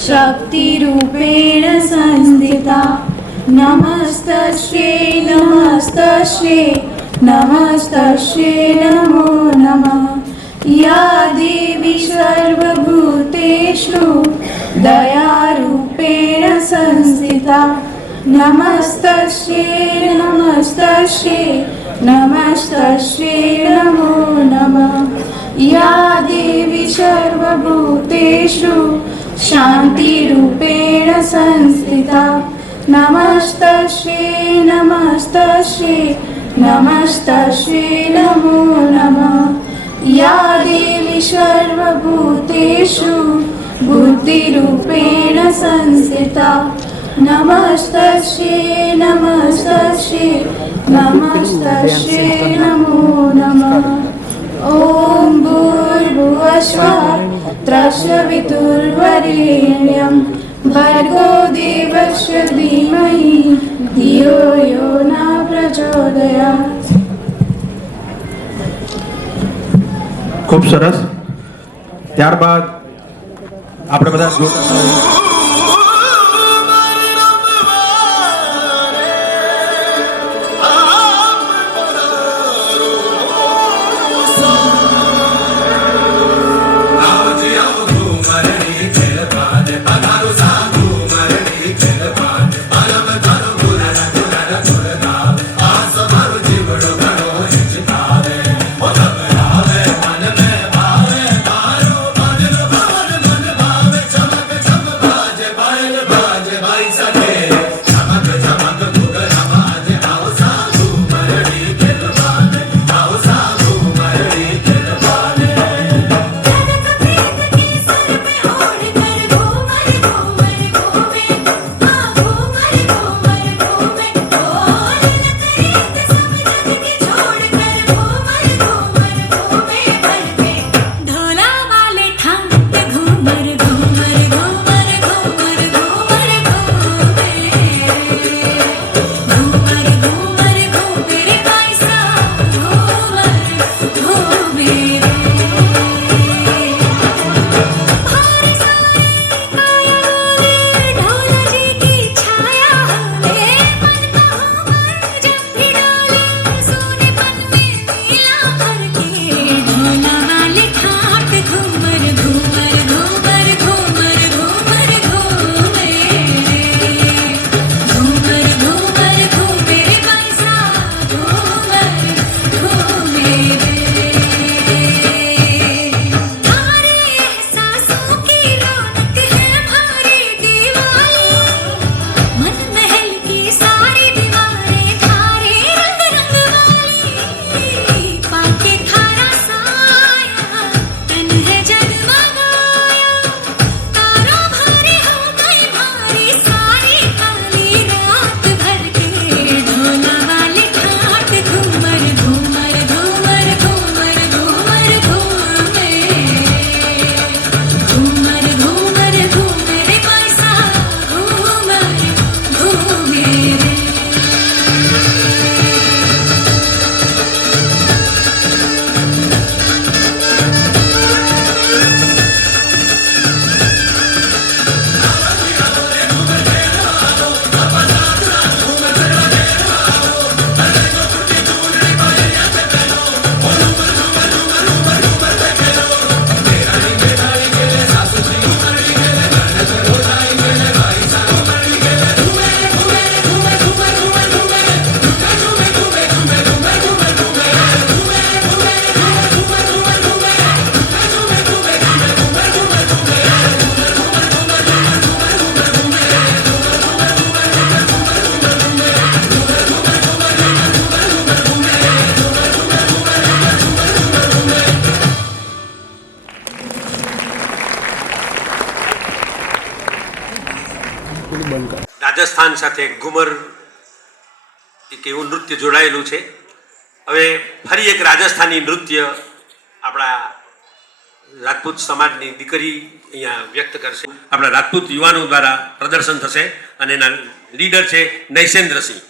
शक्तिरूपेण संस्थिता। नमस्तस्यै नमस्तस्यै नमस्तस्यै नमो नमः। या देवी सर्वभूतेषु दयारूपेण संस्थिता। नमस्तस्यै नमस्तस्यै नमस्तस्यै नमो नमः। या देवी सर्वभूतेषु शान्तिरूपेण संस्थिता। नमस्तस्यै नमस्तस्यै नमस्तस्यै नमो नमः। या देवी सर्वभूतेषु बुद्धिरूपेण संस्थिता। नमस्तस्यै नमस्तस्यै नमस्तस्यै नमो नमः। ॐ भूर्भुवस्वः तत्सवितुर्वरेण्यं भर्गो देवस्य धीमहि धियो यो न प्रचोदयात्। खूब सरस। ત્યારબાદ આપણે બધા રાજસ્થાન સાથે ઘુમર એક એવું નૃત્ય જોડાયેલું છે। હવે ફરી એક રાજસ્થાની નૃત્ય આપણા રાજપૂત સમાજની દીકરી અહીંયા વ્યક્ત કરશે। આપણા રાજપૂત યુવાનો દ્વારા પ્રદર્શન થશે અને એના લીડર છે નૈસેન્દ્રસિંહ।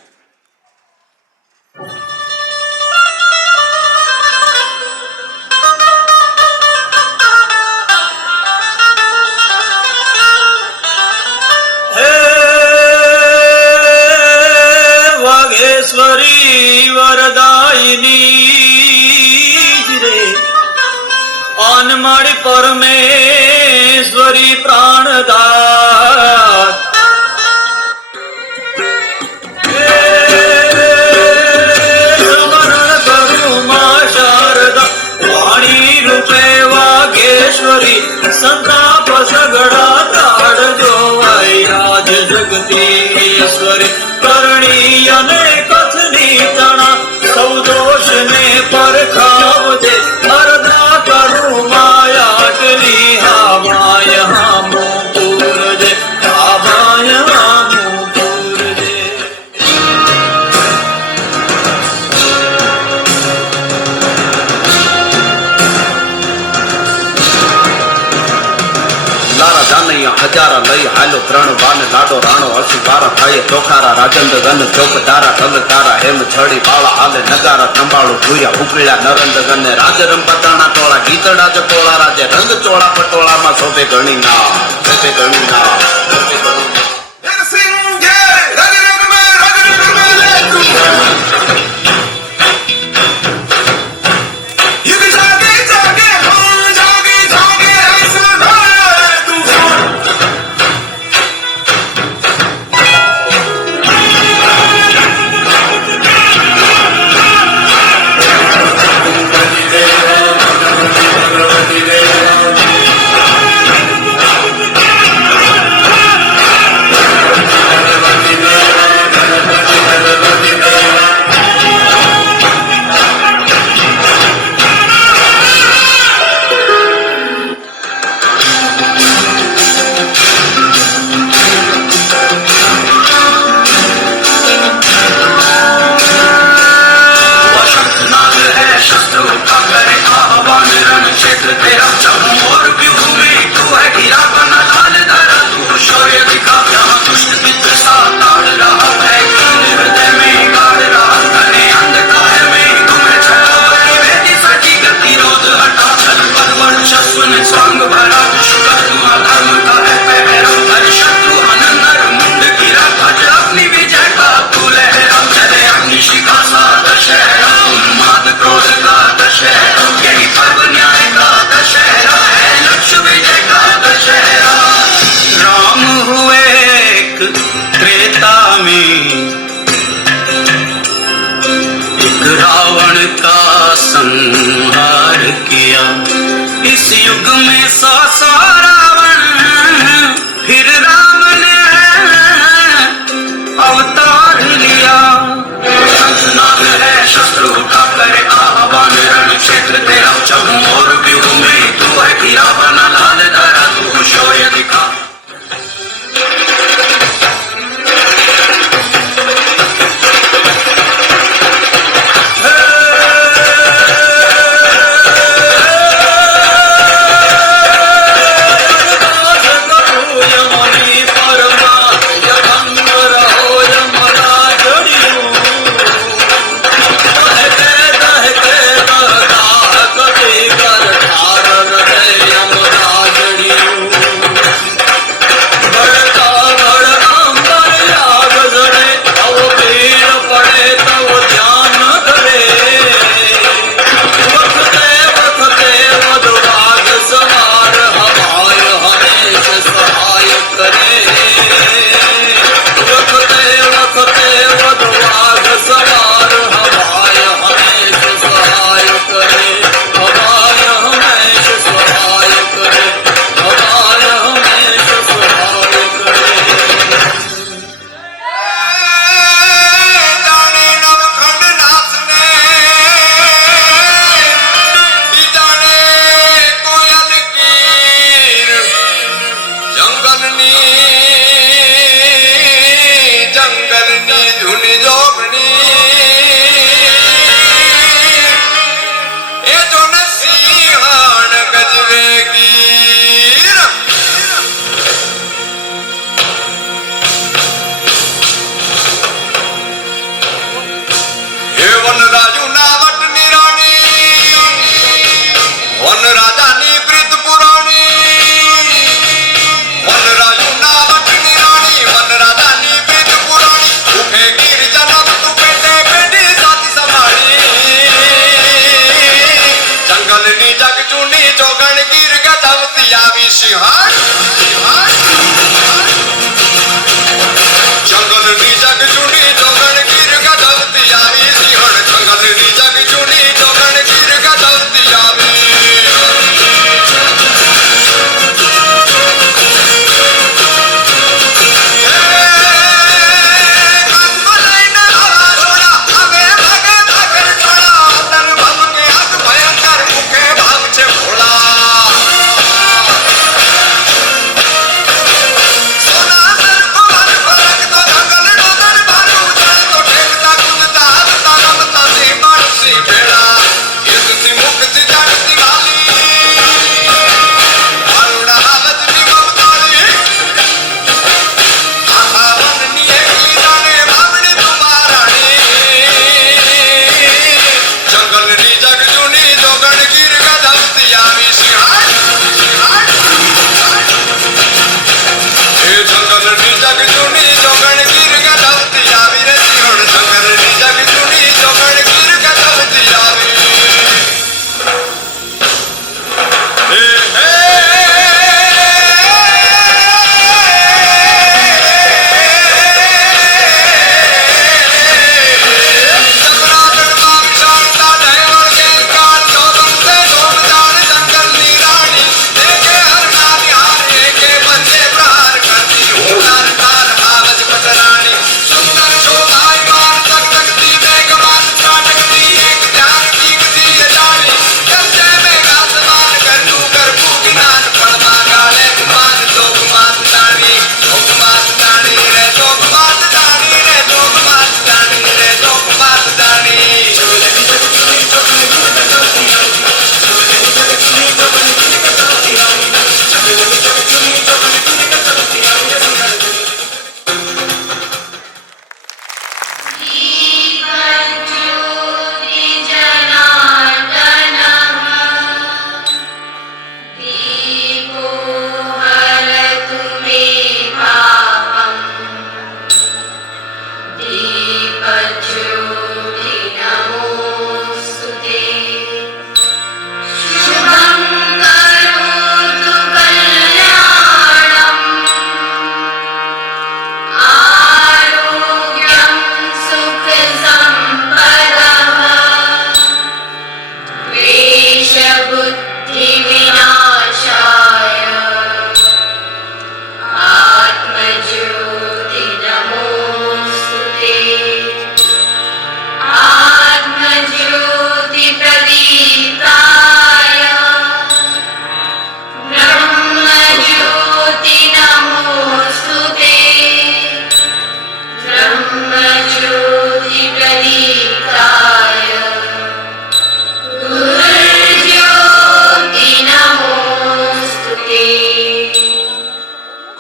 ईश्वरी प्राणदात स्मरण करू मां शारदा वाणी रूपे वागेश्वरी संताप सगळा काढजो आज जगदीश्वरी करणी अनेकथनी तणा सौ दोष ने परखाव दे मरदा करू मायाटली हा माय हा मोपूर दे हा माय हा मोपूर दे लारा जानैया हजारा लई हालो त्रण वान लाडो राणो हसी बारा थाये चोखारा राजंद गन चौक तारा ढल तारा हेम छड़ी बाळा हाले नगारा संभाळो भूया उकळ्या नरंद गने राज रंपताना टोळा गीतड़ा जटोळा राजे रंग चोळा पटोळा માં શોભે ઘણી ના શોભે ઘણી ના શોભે ઘણી ના रावण का संहार किया इस युग में 100 रावण फिर राम ने अवतार लिया नाग है शस्त्र उठा करे आह्वान रण क्षेत्र तेरा चहु और व्यूह में तू है गिरा बना लाल धरा तू शौर्य दिखा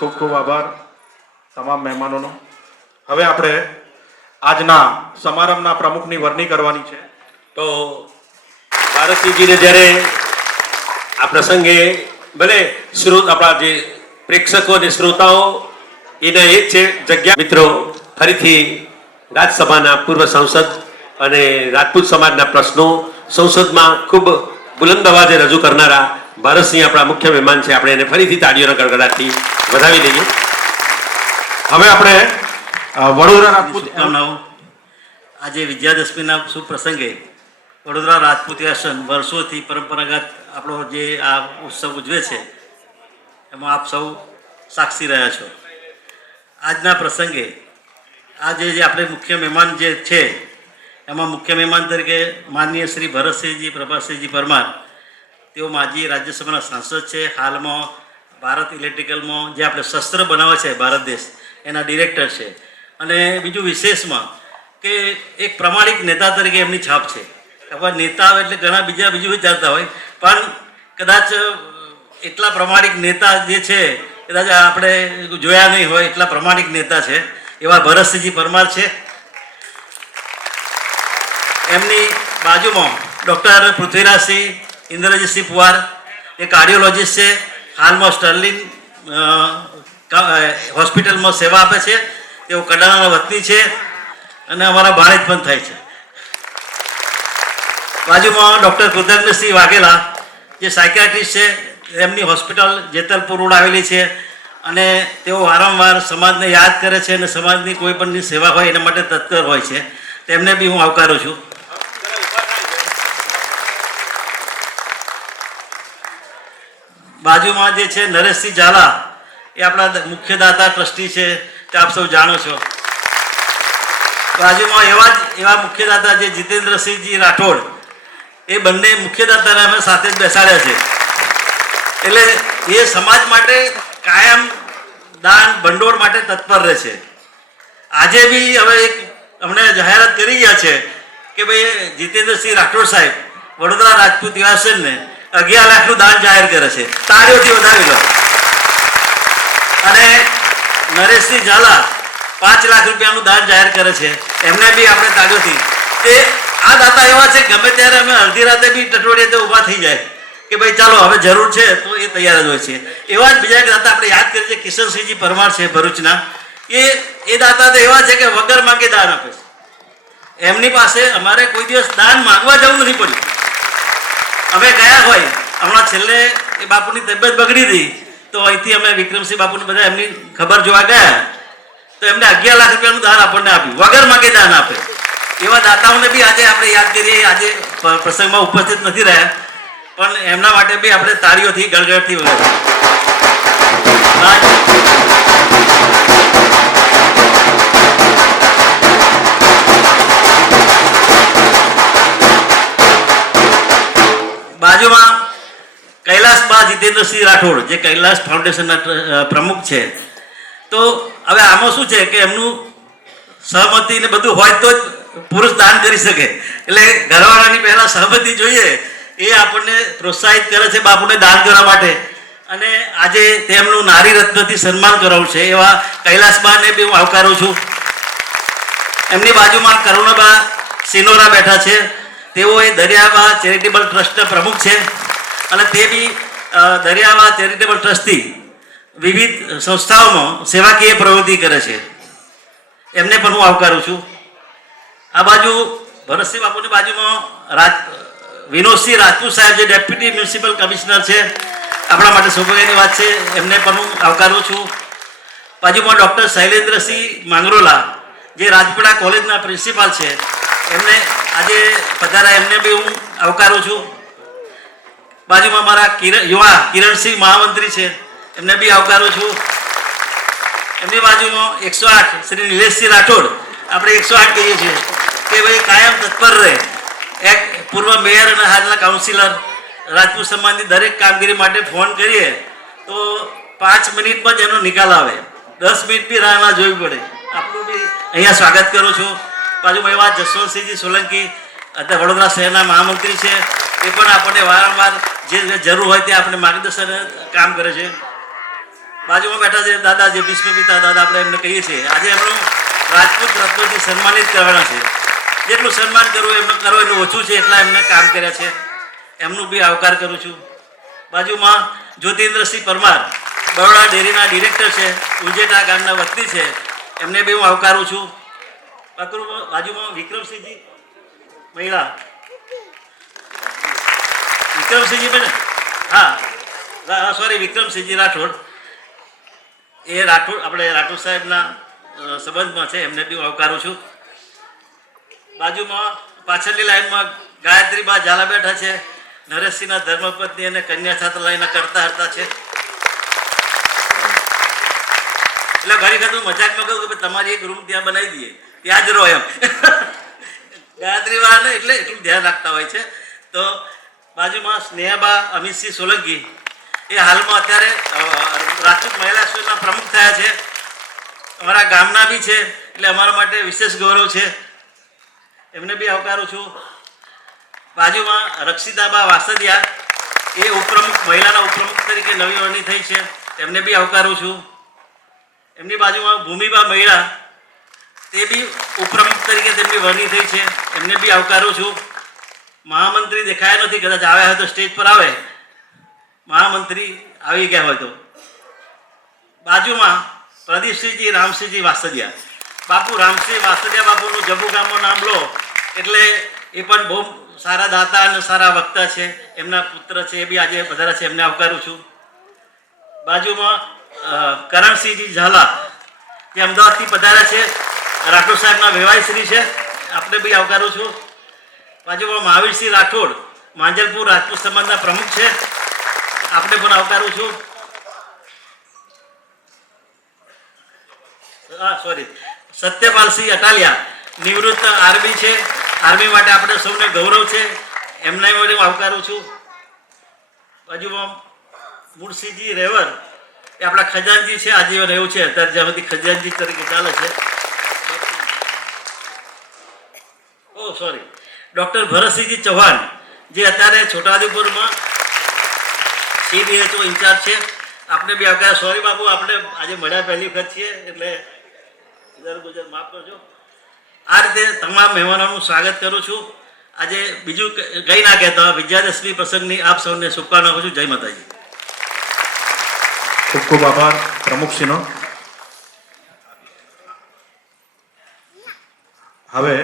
ખૂબ ખૂબ આભાર તમામ મહેમાનોનો. હવે આપણે આજના સમારંભના પ્રમુખની વરણી કરવાની છે. તો ભારતીજીને જ્યારે આ પ્રસંગે ભલે આપણા જે પ્રેક્ષકો અને શ્રોતાઓ એને એ જ છે જગ્યા. મિત્રો, ફરીથી રાજ્યસભાના પૂર્વ સાંસદ અને રાજપૂત સમાજના પ્રશ્નો સંસદમાં ખૂબ બુલંદ અવાજે રજૂ કરનારા ભારતસિંહ આપણા મુખ્ય મહેમાન છે. આપણે એને ફરીથી તાળીઓના ગડગડાટથી વધાવી લઈએ. હવે આપણે વડોદરા રાજપૂત આજે વિજયાદશમીના શુભ પ્રસંગે વડોદરા રાજપૂત આશ્રમ વર્ષોથી પરંપરાગત આપણો જે આ ઉત્સવ ઉજવે છે એમાં આપ સૌ સાક્ષી રહ્યા છો. આજના પ્રસંગે આજે જે આપણે મુખ્ય મહેમાન જે છે એમાં મુખ્ય મહેમાન તરીકે માનનીય શ્રી ભરતસિંહજી પ્રભાસિંહજી પરમાર, તેઓ માજી રાજ્યસભાના સાંસદ છે. હાલમાં ભારત ઇલેક્ટ્રિકલમાં જે આપણે શસ્ત્ર બનાવે છે ભારત દેશ એના ડિરેક્ટર છે. અને બીજું વિશેષમાં કે એક પ્રમાણિક નેતા તરીકે એમની છાપ છે. હવે નેતા એટલે ઘણા બીજું વિચારતા હોય, પણ કદાચ એટલા પ્રમાણિક નેતા જે છે કદાચ આપણે જોયા નહીં હોય એટલા પ્રમાણિક નેતા છે એવા ભરતસિંહજી પરમાર છે. એમની બાજુમાં ડૉક્ટર પૃથ્વીરાજસિંહ ઇન્દ્રજીતસિંહ પુવાર, એ કાર્ડિયોલોજિસ્ટ છે. હાલમાં સ્ટર્લિંગ હોસ્પિટલમાં સેવા આપે છે. તેઓ કડાણાના વતની છે અને અમારા ભાણેજ પણ થાય છે. બાજુમાં ડૉક્ટર કૃતજ્ઞસિંહ વાઘેલા, જે સાયકિયાટ્રિસ્ટ છે. એમની હોસ્પિટલ જેતલપુર રોડ આવેલી છે અને તેઓ વારંવાર સમાજને યાદ કરે છે અને સમાજની કોઈ પણની સેવા હોય એના માટે તત્પર હોય છે. તેમને બી હું આવકારું છું. બાજુમાં જે છે નરેશસિંહ ઝાલા, એ આપણા મુખ્ય દાતા ટ્રસ્ટી છે, તે આપ સૌ જાણો છો. બાજુમાં એવા મુખ્ય દાતા જે જીતેન્દ્રસિંહજી રાઠોડ, એ બંને મુખ્ય દાતાને અમે સાથે જ બેસાડ્યા છે. એટલે એ સમાજ માટે કાયમ દાન ભંડોળ માટે તત્પર રહે છે. આજે બી હવે એક અમને જાહેરાત કરી ગયા છે કે ભાઈ જીતેન્દ્રસિંહ રાઠોડ સાહેબ વડોદરા રાજપૂત યુવાસનને 11 લાખનું દાન જાહેર કરે છે. તાળીઓથી વધાવી લો. અને નરેશસિંહ ઝાલા 5 લાખ રૂપિયાનું દાન જાહેર કરે છે. એમને બી આપણે તાળીઓથી, એ આ દાતા એવા છે ગમે ત્યારે અમે અડધી રાતે બી ટટોડીએ તો ઊભા થઈ જાય કે ભાઈ ચાલો હવે જરૂર છે તો એ તૈયાર જ હોય છે. એવા જ બીજા એક દાતા આપણે યાદ કરીએ છીએ, કિશનસિંહજી પરમાર છે ભરૂચના. એ દાતા તો એવા છે કે વગર માંગે દાન આપે છે. એમની પાસે અમારે કોઈ દિવસ દાન માંગવા જવું નથી પડ્યું. અમે ગયા હોય, હમણાં છેલ્લે એ બાપુની તબિયત બગડી હતી તો અહીંથી અમે વિક્રમસિંહ બાપુને બધા એમની ખબર જોવા ગયા તો એમને 11 લાખ રૂપિયાનું દાન આપણને આપ્યું, વગર માંગે દાન આપે. એવા દાતાઓને બી આજે આપણે યાદ કરીએ. આજે પ્રસંગમાં ઉપસ્થિત નથી રહ્યા, પણ એમના માટે બી આપણે તાળીઓથી ગળગળથી વધારીએ. બાજુમાં કૈલાસબા જીતેન્દ્રસિંહ રાઠોડ, જે કૈલાસ ફાઉન્ડેશનના પ્રમુખ છે. તો હવે આમાં શું છે કે એમનું સહમતિ ને બધું હોય તો જ પુરુષ દાન કરી શકે. એટલે ઘરવાળાની પહેલા સહમતિ જોઈએ. એ આપણને પ્રોત્સાહિત કરે છે બાપુને દાન કરવા માટે. અને આજે તેમનું નારી રત્નથી સન્માન કરાવું છે એવા કૈલાસબાને બી હું આવકારું છું. એમની બાજુમાં કરુણાબા સિનોરા બેઠા છે. તેઓ એ દરિયાબા ચેરિટેબલ ટ્રસ્ટના પ્રમુખ છે અને તે બી દરિયાબા ચેરિટેબલ ટ્રસ્ટથી વિવિધ સંસ્થાઓમાં સેવાકીય પ્રવૃત્તિ કરે છે. એમને પણ હું આવકારું છું. આ બાજુ ભરતસિંહ બાપુની બાજુમાં વિનોદસિંહ રાજપૂત સાહેબ, જે ડેપ્યુટી મ્યુનિસિપલ કમિશનર છે, આપણા માટે સૌભાગ્યની વાત છે. એમને પણ હું આવકારું છું. બાજુમાં ડૉક્ટર શૈલેન્દ્રસિંહ માંગરોલા, જે રાજપીપળા કોલેજના પ્રિન્સિપાલ છે, એમને આજે પધાર્યા, એમને બી હું આવકારું છું. બાજુમાં મારા યુવા કિરણસિંહ મહામંત્રી છે, એમને બી આવકારું છું. એમની બાજુમાં 108 શ્રી નિલેશસિંહ રાઠોડ, આપણે 108 કહીએ છીએ કે ભાઈ કાયમ તત્પર રહે. એક પૂર્વ મેયર અને હાલના કાઉન્સિલર, રાજપૂત સમાજની દરેક કામગીરી માટે ફોન કરીએ તો 5 મિનિટમાં જ એનો નિકાલ આવે. 10 મિનિટ બી રાહ ના જોવી પડે. આપણું બી અહીંયા સ્વાગત કરું છું. બાજુમાં એવા જસવંતસિંહજી સોલંકી, અત્યારે વડોદરા શહેરના મહામંત્રી છે. એ પણ આપણને વારંવાર જે જરૂર હોય તે આપણે માર્ગદર્શન કામ કરે છે. બાજુમાં બેઠા છે દાદા, જે ભીષ્મ પિતા દાદા આપણે એમને કહીએ છીએ, આજે એમનું રાજપૂત રત્નથી સન્માનિત કરવાના છે. જેટલું સન્માન કરવું એમનું કરો એટલું ઓછું છે, એટલા એમને કામ કર્યા છે. એમનું બી આવકાર કરું છું. બાજુમાં જ્યોતિન્દ્રસિંહ પરમાર, બરોડા ડેરીના ડિરેક્ટર છે, ઉજેટા ગામના વતની છે, એમને બી હું આવકારું છું. બાજુમાં વિક્રમસિંહજી મહિલા, વિક્રમસિંહજી બેન, હા સોરી, વિક્રમસિંહજી રાઠોડ, એ રાઠોડ આપણે રાઠોડ સાહેબના સંબંધમાં છે, એમને બી હું આવકારું છું. બાજુમાં પાછળની લાઈનમાં ગાયત્રીબા ઝાલા બેઠા છે, નરેશસિંહના ધર્મપત્ની અને કન્યા છાત્રાલયના કરતા હરતા છે. એટલે ઘણી વખત હું મજાકમાં કહું કે તમારી એક રૂમ ત્યાં બનાવી દઈએ, ત્યાં જ રહો એમ. ગાયત્રીબા ને એટલે એટલું ધ્યાન રાખતા હોય છે. તો બાજુમાં સ્નેહાબા અમિતસિંહ સોલંકી, એ હાલમાં અત્યારે રાજપૂત મહિલા સંઘના પ્રમુખ થયા છે, અમારા ગામના બી છે, એટલે અમારા માટે વિશેષ ગૌરવ છે. એમને બી આવકારું છું. બાજુમાં રક્ષિતાબા વાસદિયા, એ ઉપપ્રમુખ, મહિલાના ઉપપ્રમુખ તરીકે નવી વરણી થઈ છે, એમને બી આવકારું છું. એમની બાજુમાં ભૂમિબા મહિલા, તે બી ઉપપ્રમુખ તરીકે તેમની વરણી થઈ છે, એમને બી આવકારું છું. મહામંત્રી દેખાયા નથી, કદાચ આવ્યા હોય તો સ્ટેજ પર આવે. મહામંત્રી આવી ગયા હોય તો. બાજુમાં પ્રદીપસિંહજી રામસિંહજી વાસદિયા, બાપુ રામસિંહ વાસદિયા બાપુનું જમ્મુ ગામનું નામ લો એટલે એ પણ બહુ સારા દાતા અને સારા વક્તા છે. એમના પુત્ર છે, એ બી આજે વધારે છે, એમને આવકારું છું. બાજુમાં કરણસિંહજી ઝાલા, જે અમદાવાદથી પધાર્યા છે, રાઠોડ સાહેબના વેવાઈશ્રી છે, આપણે બી આવકારું છું. બાજુમાં મહાવીરસિંહ રાઠોડ, માંજલપુર રાજપૂત સમાજના પ્રમુખ છે, આપણે પણ આવકારું છું. સોરી, સત્યપાલસિંહ અટાલિયા, નિવૃત્ત આર્મી છે, આર્મી માટે આપણે સૌને ગૌરવ છે, એમના માટે હું આવકારું છું. બાજુમાં મૂળસિંહજી રેવર, એ આપણા ખજાનજી છે, આજીવન એવું છે, અત્યારે જ્યાંથી ખજાનજી તરીકે ચાલે છે. ઓ સોરી, ડૉક્ટર ભરતસિંહજી ચૌહાણ, જે અત્યારે છોટાઉદેપુરમાં CDHO ઇન્ચાર્જ છે, આપણે બી આવકાર. સોરી બાપુ, આપણે આજે મળ્યા પહેલી વખત છીએ, એટલે ગુજરાત માફ કરજો. આ રીતે તમામ મહેમાનોનું સ્વાગત કરું છું. આજે બીજું કંઈ ના કહેતા, વિજયાદશમી પ્રસંગની આપ સૌને શુભકામના આપું છું. જય માતાજી. ખૂબ ખૂબ આભાર પ્રમુખશ્રીનો. હવે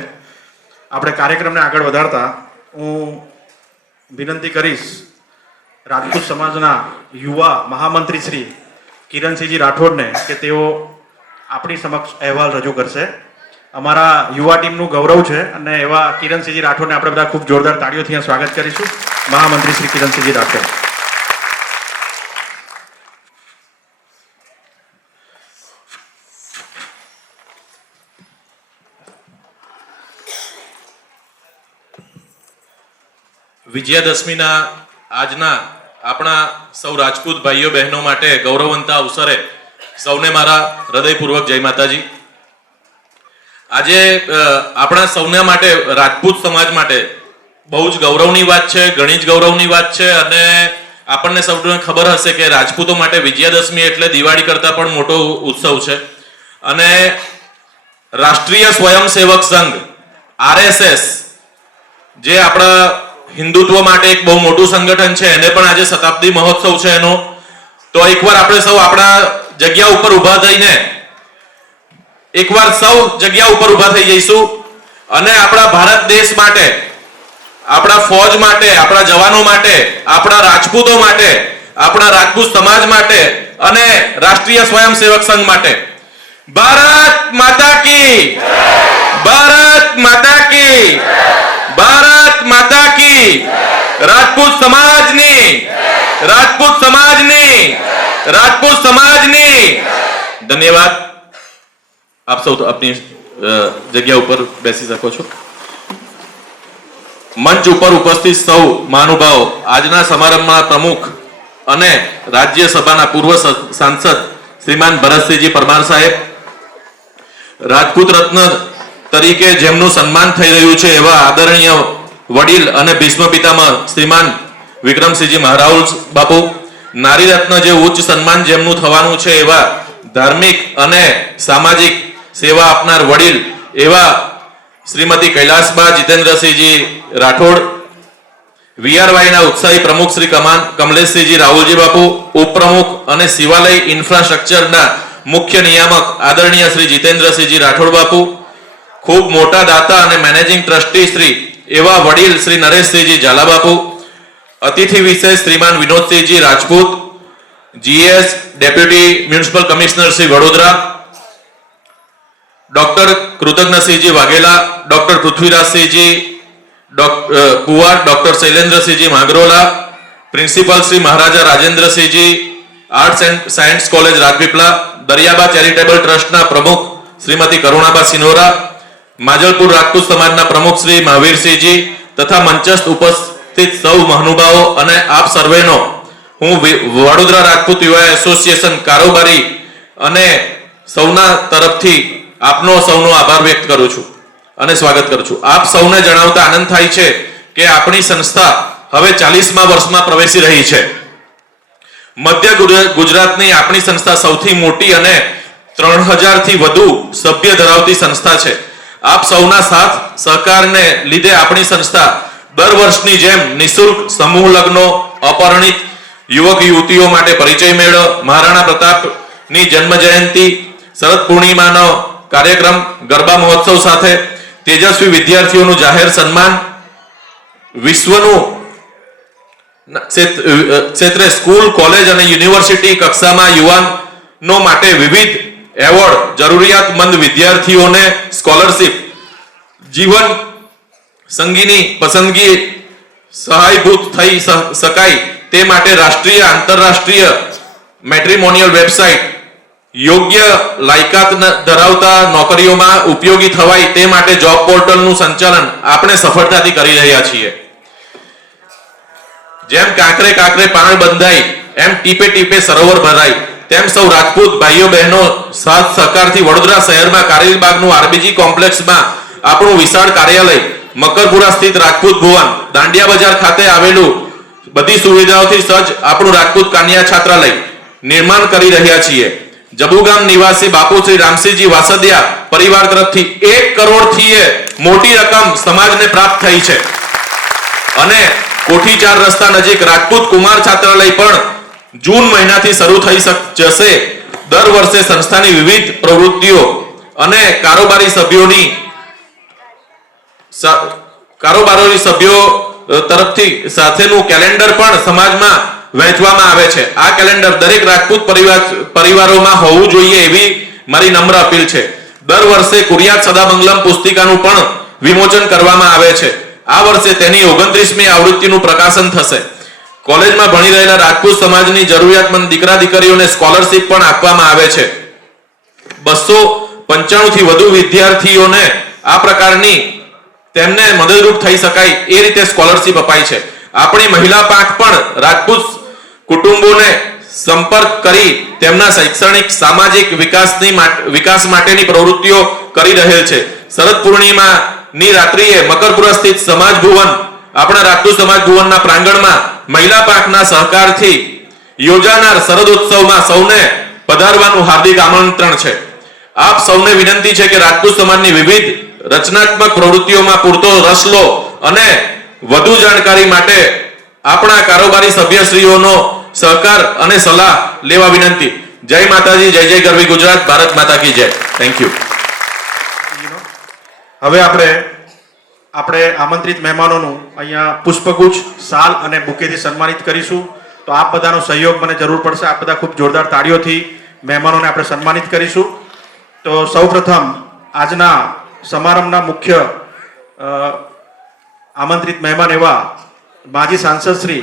આપણે કાર્યક્રમને આગળ વધારતા હું વિનંતી કરીશ રાજપૂત સમાજના યુવા મહામંત્રી શ્રી કિરણસિંહજી રાઠોડને કે તેઓ આપણી સમક્ષ અહેવાલ રજૂ કરશે. અમારા યુવા ટીમનું ગૌરવ છે અને એવા કિરણસિંહજી રાઠોડને આપણે બધા ખૂબ જોરદાર તાળીઓથી સ્વાગત કરીશું. મહામંત્રી શ્રી કિરણસિંહજી રાઠોડ. વિજયાદશમીના આજના આપણા સૌ રાજપૂત ભાઈઓ બહેનો માટે ગૌરવવંતા અવસરે સૌને મારા હૃદયપૂર્વક જય માતાજી. આજે આપણા સૌના માટે, રાજપૂત સમાજ માટે બહુ જ ગૌરવની વાત છે, ઘણી જ ગૌરવની વાત છે. અને આપણને સૌને ખબર હશે કે રાજપૂતો માટે વિજયાદશમી એટલે દિવાળી કરતાં પણ મોટો ઉત્સવ છે. અને રાષ્ટ્રીય સ્વયંસેવક સંઘ RSS, જે આપણા હિન્દુત્વ માટે એક બહુ મોટું સંગઠન છે, એને પણ આજે શતાબ્દી મહોત્સવ છે એનો. તો એકવાર આપણે સૌ આપણા જગ્યા ઉપર ઊભા થઈને એકવાર સૌ જગ્યા ઉપર ઊભા થઈ જઈશું અને આપણા ભારત દેશ માટે, આપણા ફોજ માટે, આપણા જવાનો માટે, આપણા રાજપૂતો માટે, આપણા રાજપૂત સમાજ માટે અને રાષ્ટ્રીય સ્વયંસેવક સંઘ માટે ભારત માતા કી, ભારત માતા કી, ભારત માતા કી. રાજપૂત સમાજની, રાજપૂત સમાજની, રાજપૂત સમાજની. ધન્યવાદ. આપ સૌ આપની જગ્યા ઉપર બેસી શકો છો. મંચ ઉપર ઉપસ્થિત સૌ મહાનુભાવો, આજના સમારંભના પ્રમુખ અને રાજ્યસભાના પૂર્વ સાંસદ શ્રીમાન ભરતસિંહજી પરમાર સાહેબ, રાજપૂત રત્ન તરીકે જેમનું સન્માન થઈ રહ્યું છે એવા આદરણીય વડીલ અને ભીષ્મ પિતામહ શ્રીમાન વિક્રમસિંહજી મહારાઉલ બાપુ, નારી રત્ન જે ઉચ્ચ સન્માન જેમનું થવાનું છે એવા ધાર્મિક અને સામાજિક સેવા આપનાર વડીલ એવા શ્રીમતી કૈલાસબા જીતેન્દ્રસિંહજી રાઠોડ, વીઆરવાયના ઉત્સાહી પ્રમુખ શ્રી કમલેશસિંહજી રાહુલજી બાપુ, ઉપપ્રમુખ અને શિવાલય ઇન્ફ્રાસ્ટ્રક્ચરના મુખ્ય નિયામક આદરણીય શ્રી જીતેન્દ્રસિંહજી રાઠોડ બાપુ, ખૂબ મોટા દાતા અને મેનેજિંગ ટ્રસ્ટી શ્રી એવા વડીલ શ્રી નરેશસિંહજી ઝાલા બાપુ, અતિથિ વિશેષ Shriman Vinodsinhji Rajput, GS deputy municipal commissioner Shri Vadodara, doctor Krutagnasinhji Vaghela, doctor Pruthvirajsinhji Kunvar, doctor Shailendrasinhji Mangrola, principal Shri Maharaja Rajendrasinhji, arts and science college Rajpipla, Dariyaba charitable ટ્રસ્ટના પ્રમુખ શ્રીમતી કરુણાબા સિનોરા, માજલપુર રાજપૂત સમાજના પ્રમુખ શ્રી મહાવીરસિંહજી તથા મંચસ્થ ઉપસ્થિત સૌ મહાનુભાવો અને આપ સર્વેનો હું વડોદરા રાજપૂત યુવા એસોસિએશન કારોબારી અને સૌના તરફથી આપનો સૌનો આભાર વ્યક્ત કરું છું અને સ્વાગત કરું છું. આપ સૌને જણાવતા આનંદ થાય છે કે આપણી સંસ્થા હવે 40મા વર્ષમાં પ્રવેશી રહી છે. મધ્ય ગુજરાતની આપણી સંસ્થા સૌથી મોટી અને 3000 થી વધુ સભ્ય ધરાવતી સંસ્થા છે. આપ સૌના સાથ સહકારને લીધે આપણી સંસ્થા દર વર્ષની જેમ નિઃશુલ્ક સમૂહ લગ્નો, અપરિણિત યુવક યુવતીઓ માટે પરિચય મેળો, મહારાણા પ્રતાપની જન્મ જયંતિ, શરદ પૂર્ણિમાનો કાર્યક્રમ, ગરબા મહોત્સવ સાથે તેજસ્વી વિદ્યાર્થીઓનું જાહેર સન્માન, વિશ્વનું ક્ષેત્રે સ્કૂલ, કોલેજ અને યુનિવર્સિટી કક્ષામાં યુવાનો માટે વિવિધ એવોર્ડ, જરૂરિયાતમંદ વિદ્યાર્થીઓને સ્કોલરશિપ, જીવન સંગીની પસંદગી સહાયભૂત થઈ શકાય તે માટે રાષ્ટ્રીય આંતરરાષ્ટ્રીય મેટ્રિમોનિયલ વેબસાઇટ, યોગ્ય લાયકાત ધરાવતા નોકરીઓમાં ઉપયોગી થવાય તે માટે જોબ પોર્ટલનું સંચાલન આપણે સફળતાથી કરી રહ્યા છીએ. જેમ કાંકરે કાંકરે પાણ બંધાય એમ ટીપે ટીપે સરોવર ભરાય તેમ સૌ રાજપૂત ભાઈઓ બહેનો સાથ સહકારથી વડોદરા શહેરમાં કારેલીબાગનું આરબીજી કોમ્પ્લેક્સમાં આપણું વિશાળ કાર્યાલય, મકરપુરા સ્થિત રાજપૂત ભુવન, દાંડિયા બજાર ખાતે આવેલું બધી સુવિધાઓથી સજ્જ આપણું રાજપૂત કન્યા છાત્રાલય નિર્માણ કરી રહ્યા છીએ. જબુગામ નિવાસી બાપુ શ્રી રામસિંહજી વાસદિયા પરિવાર તરફથી 1 કરોડથી મોટી રકમ સમાજને પ્રાપ્ત થઈ છે અને કોઠી 4 રસ્તા નજીક રાજપૂત કુમાર છાત્રાલય પણ જૂન મહિનાથી શરૂ થઈ જશે. દર વર્ષે સંસ્થાની વિવિધ પ્રવૃત્તિઓ અને કારોબારી સભ્યો તરફથી સાથેનું કેલેન્ડર પણ સમાજમાં વહેંચવામાં આવે છે. આ કેલેન્ડર દરેક રાજપૂત પરિવારોમાં હોવું જોઈએ એવી મારી નમ્ર અપીલ છે. દર વર્ષે કુરિયાત સદામંગલમ પુસ્તિકાનું પણ વિમોચન કરવામાં આવે છે. આ વર્ષે તેની 29મી આવૃત્તિનું પ્રકાશન થશે. કોલેજમાં ભણી રહેલા રાજપૂત સમાજની જરૂરિયાતમંદ દીકરા દીકરીઓને સ્કોલરશિપ પણ આપવામાં આવે છે. 295 થી વધુ વિદ્યાર્થીઓને આ પ્રકારની તેમને મદદરૂપ થઈ શકાય એ રીતે સ્કોલરશિપ અપાય છે. આપણી મહિલા પાંખ પણ રાજપૂત કુટુંબોને સંપર્ક કરી તેમના શૈક્ષણિક સામાજિક વિકાસ માટેની પ્રવૃત્તિઓ કરી રહેલ છે. શરદ પૂર્ણિમાની રાત્રિએ મકરપુરા સ્થિત સમાજ ભુવન, આપણા રાજપૂત સમાજ ભુવનના પ્રાંગણમાં મહિલા પાંખના સહકારથી યોજાનાર શરદોત્સવમાં સૌને પધારવાનું હાર્દિક આમંત્રણ છે. આપ સૌને વિનંતી છે કે રાજપૂત સમાજની વિવિધ રચનાત્મક પ્રવૃત્તિઓમાં પૂરતો રસ લો અને વધુ જાણકારી માટે આપણા કારોબારી સભ્યશ્રીઓનો સહકાર અને સલાહ લેવા વિનંતી. જય માતાજી, જય જય ગરવી ગુજરાત, ભારત માતા કી જય. Thank you. હવે આપણે આમંત્રિત મહેમાનોનું અહીંયા પુષ્પગુચ્છ, શાલ અને બુકેથી સન્માનિત કરીશું. તો આપ બધાનો સહયોગ મને જરૂર પડશે. આપ બધા ખૂબ જોરદાર તાળીઓથી મહેમાનોને આપણે સન્માનિત કરીશું. તો સૌપ્રથમ આજના સમારંભના મુખ્ય આમંત્રિત મહેમાન એવા માજી સાંસદ શ્રી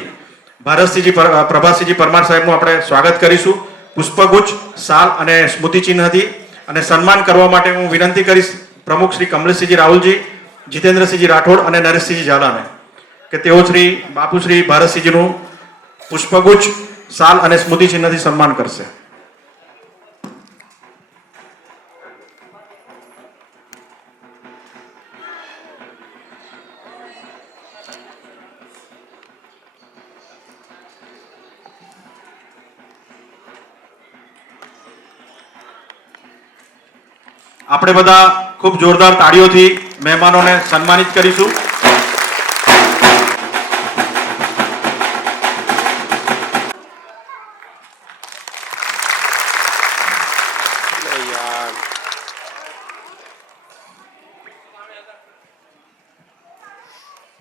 પ્રભાતસિંહજી પરમાર સાહેબનું આપણે સ્વાગત કરીશું. પુષ્પગુચ્છ, શાલ અને સ્મૃતિચિહ્નથી અને સન્માન કરવા માટે હું વિનંતી કરીશ પ્રમુખ શ્રી કમલેશસિંહજી રાહુલજી, જીતેન્દ્રસિંહજી રાઠોડ અને નરેશસિંહજી ઝાલાને કે તેઓ શ્રી બાપુ શ્રી ભારતસિંહજીનું પુષ્પગુચ્છ, શાલ અને સ્મૃતિચિહ્નથી સન્માન કરશે. આપણે બધા ખૂબ જોરદાર તાળીઓથી મહેમાનોને સન્માનિત કરીશું.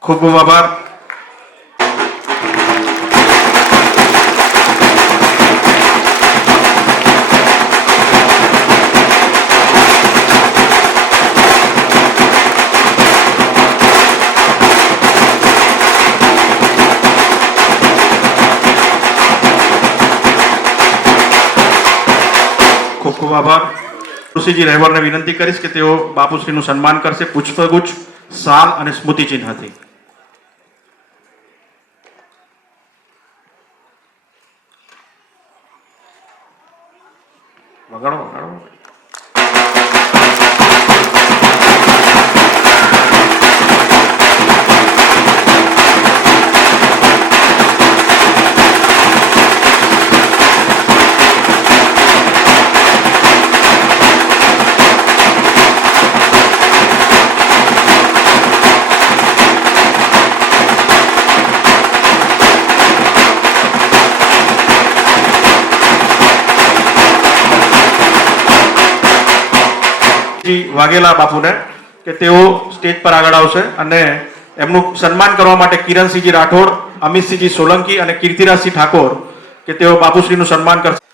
ખૂબ ખૂબ આભાર. ખૂબ ખૂબ આભાર. ઋષિજી રહેવરને વિનંતી કરીશ કે તેઓ બાપુશ્રીનું સન્માન કરશે પુષ્પગુચ્છ, શાલ અને સ્મૃતિ ચિહ્નથી. વગાડો વગાડો. વાઘેલા બાપુને કે તેઓ સ્ટેજ પર આગળ આવશે અને એમનું સન્માન કરવા માટે કિરણસિંહજી રાઠોડ, અમિતસિંહજી સોલંકી અને કીર્તિરાજસિંહ ઠાકોર કે તેઓ બાપુશ્રીનું સન્માન કરશે.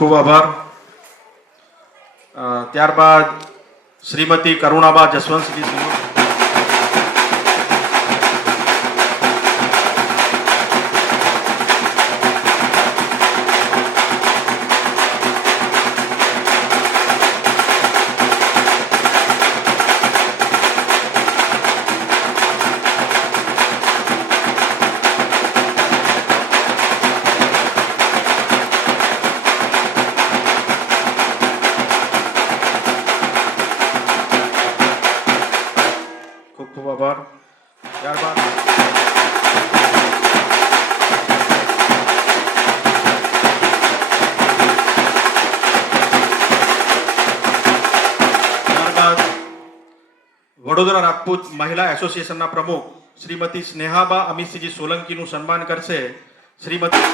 ખૂબ આભાર. ત્યારબાદ શ્રીમતી કરુણાબા જસવંતસિંહ સિંહ. ખૂબ આભાર. ત્યારબાદ વડોદરા રાજપૂત મહિલા એસોસિએશનના પ્રમુખ શ્રીમતી સ્નેહાબા અમિતસિંહજી સોલંકીનું સન્માન કરશે શ્રીમતી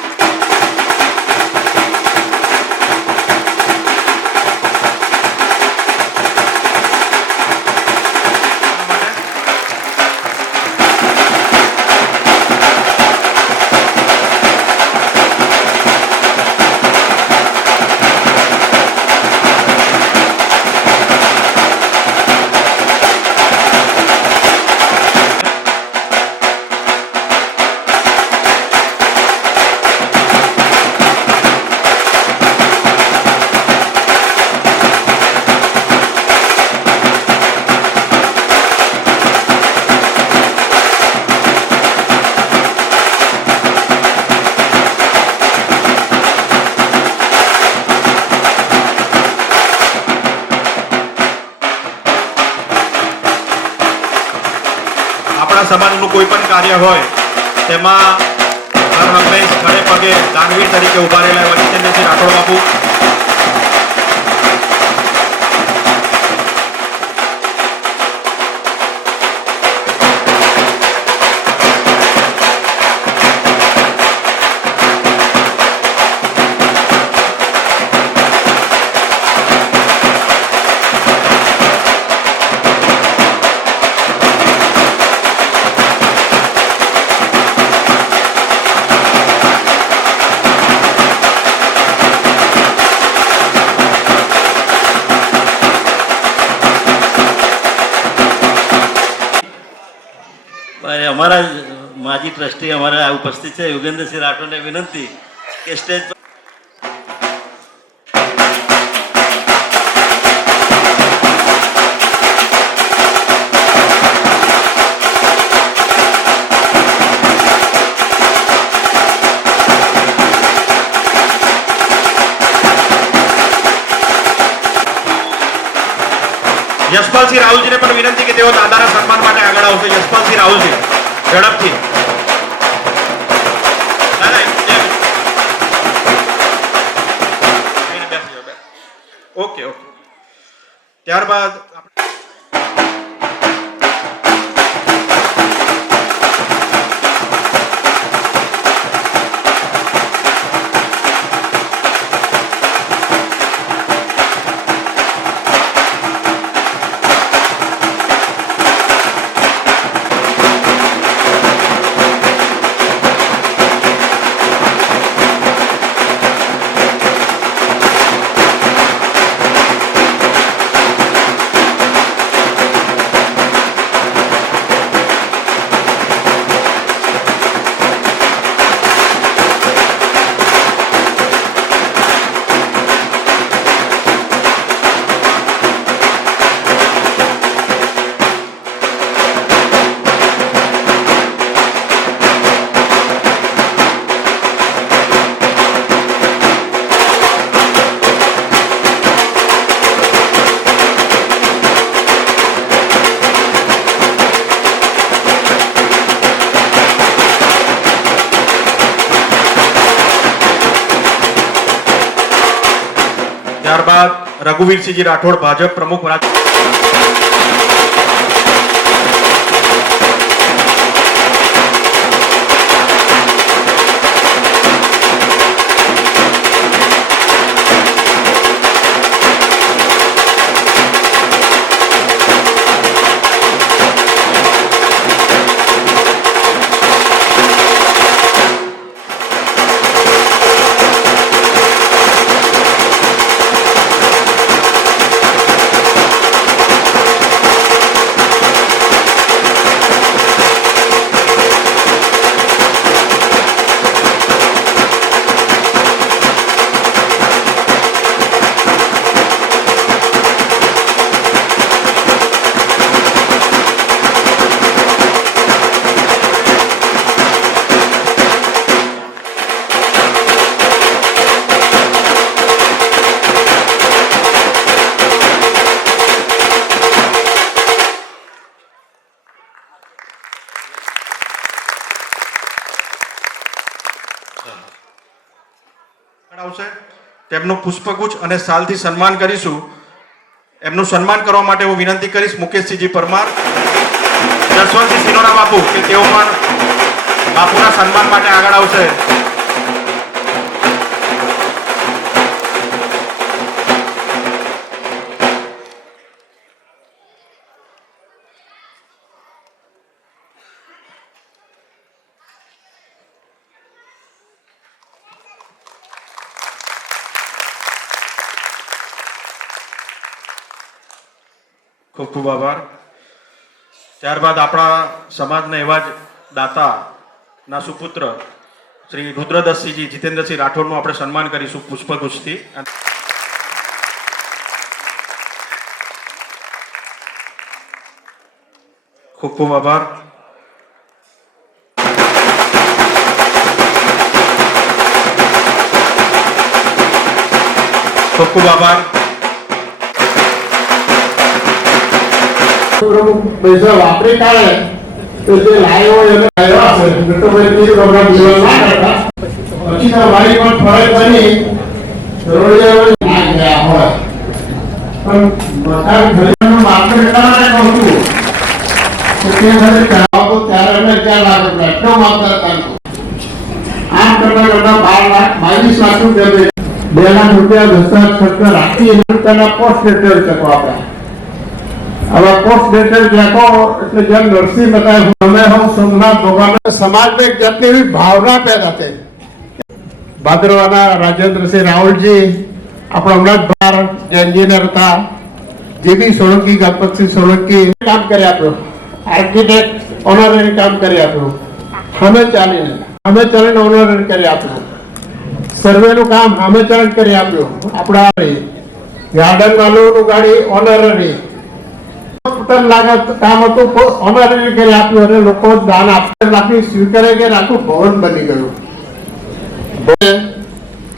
આપણા સમાજનું કોઈ પણ કાર્ય હોય તેમાં હર હંમેશ ખડે પગે દાનવીર તરીકે ઉભા રહેલા વચિન્દ્રસિંહ રાઠોડ બાપુ. બાકી ટ્રસ્ટી અમારા ઉપસ્થિત છે યોગેન્દ્રસિંહ રાઠોડને વિનંતી કે સ્ટેજ પર યશપાલસિંહ રાહુલજીને પણ વિનંતી કે તેઓ દાદાના સન્માન માટે આગળ આવશે. યશપાલસિંહ રાહુલજી ઝડપથી. દાદા, ઓકે ઓકે. ત્યારબાદ ત્યારબાદ રઘુવીરસિંહજી રાઠોડ ભાજપ પ્રમુખ આવશે. તેમનું પુષ્પગુચ્છ અને શાલથી સન્માન કરીશું. એમનું સન્માન કરવા માટે હું વિનંતી કરીશ મુકેશસિંહજી પરમાર, જસવંતસિંહ સિનોરા બાપુ કે તેઓ પણ બાપુના સન્માન માટે આગળ આવશે. ખૂબ ખૂબ આભાર. ત્યારબાદ આપણા સમાજના એવા જ દાતાના સુપુત્ર શ્રી રુદ્રદસસિંહજી જીતેન્દ્રસિંહ રાઠોડનું આપણે સન્માન કરીશું પુષ્પગુચ્છથી. ખૂબ ખૂબ આભાર. ખૂબ ખૂબ આભાર. પૈસા વાપરી કાઢે તો જે લાવ્યો એને લાવ્યા છે તો ભાઈ તે પ્રોગ્રામ જીવન ના કરતા પછી તો મારી પણ ફરજ બની રોડિયા ના ગયા હોય પણ બધા ઘરનું માત્ર એટલા માટે કહું છું કે તે ઘરે ચાવો ત્યારે અમે 4 લાખ રૂપિયા એટલો માત્ર કાઢો આમ કરતા કરતા 22 લાખ રૂપિયા 2 લાખ રૂપિયા દસ્તાવેજ ખર્ચ રાખી એના પોસ્ટ લેટર ચકો આપ્યા. હવે પોસ્ટ લેટર देखो એટલે જેમ નરસિંહ બતાવે અમે હું સોમનાથ ભગવાન સમાજ में एक जातनी भी भावना पैदा થઈ. ભાદરવાના રાજેન્દ્રસિંહ રાहुलજી આપણો હમણાં બાર જે એન્જિનિયર હતા જેબી સોલંકી ગણપતસિંહ સોલંકી કામ કરી આપ્યું, આર્કિટેક્ટ ઓનરરી કામ કરી આપ્યું. અમે ચાલીને ઓનર કરી આપ્યું. સર્વેનું કામ અમે ચાલીને કરી આપ્યું. આપણા ગાર્ડન વાળું ગાડી ઓનરરી હોસ્પિટલ લાગત કામ હતું ઓનરરી કરી આપ્યું અને લોકો દાન આપી સ્વીકારે કે આખું ભવન બની ગયું.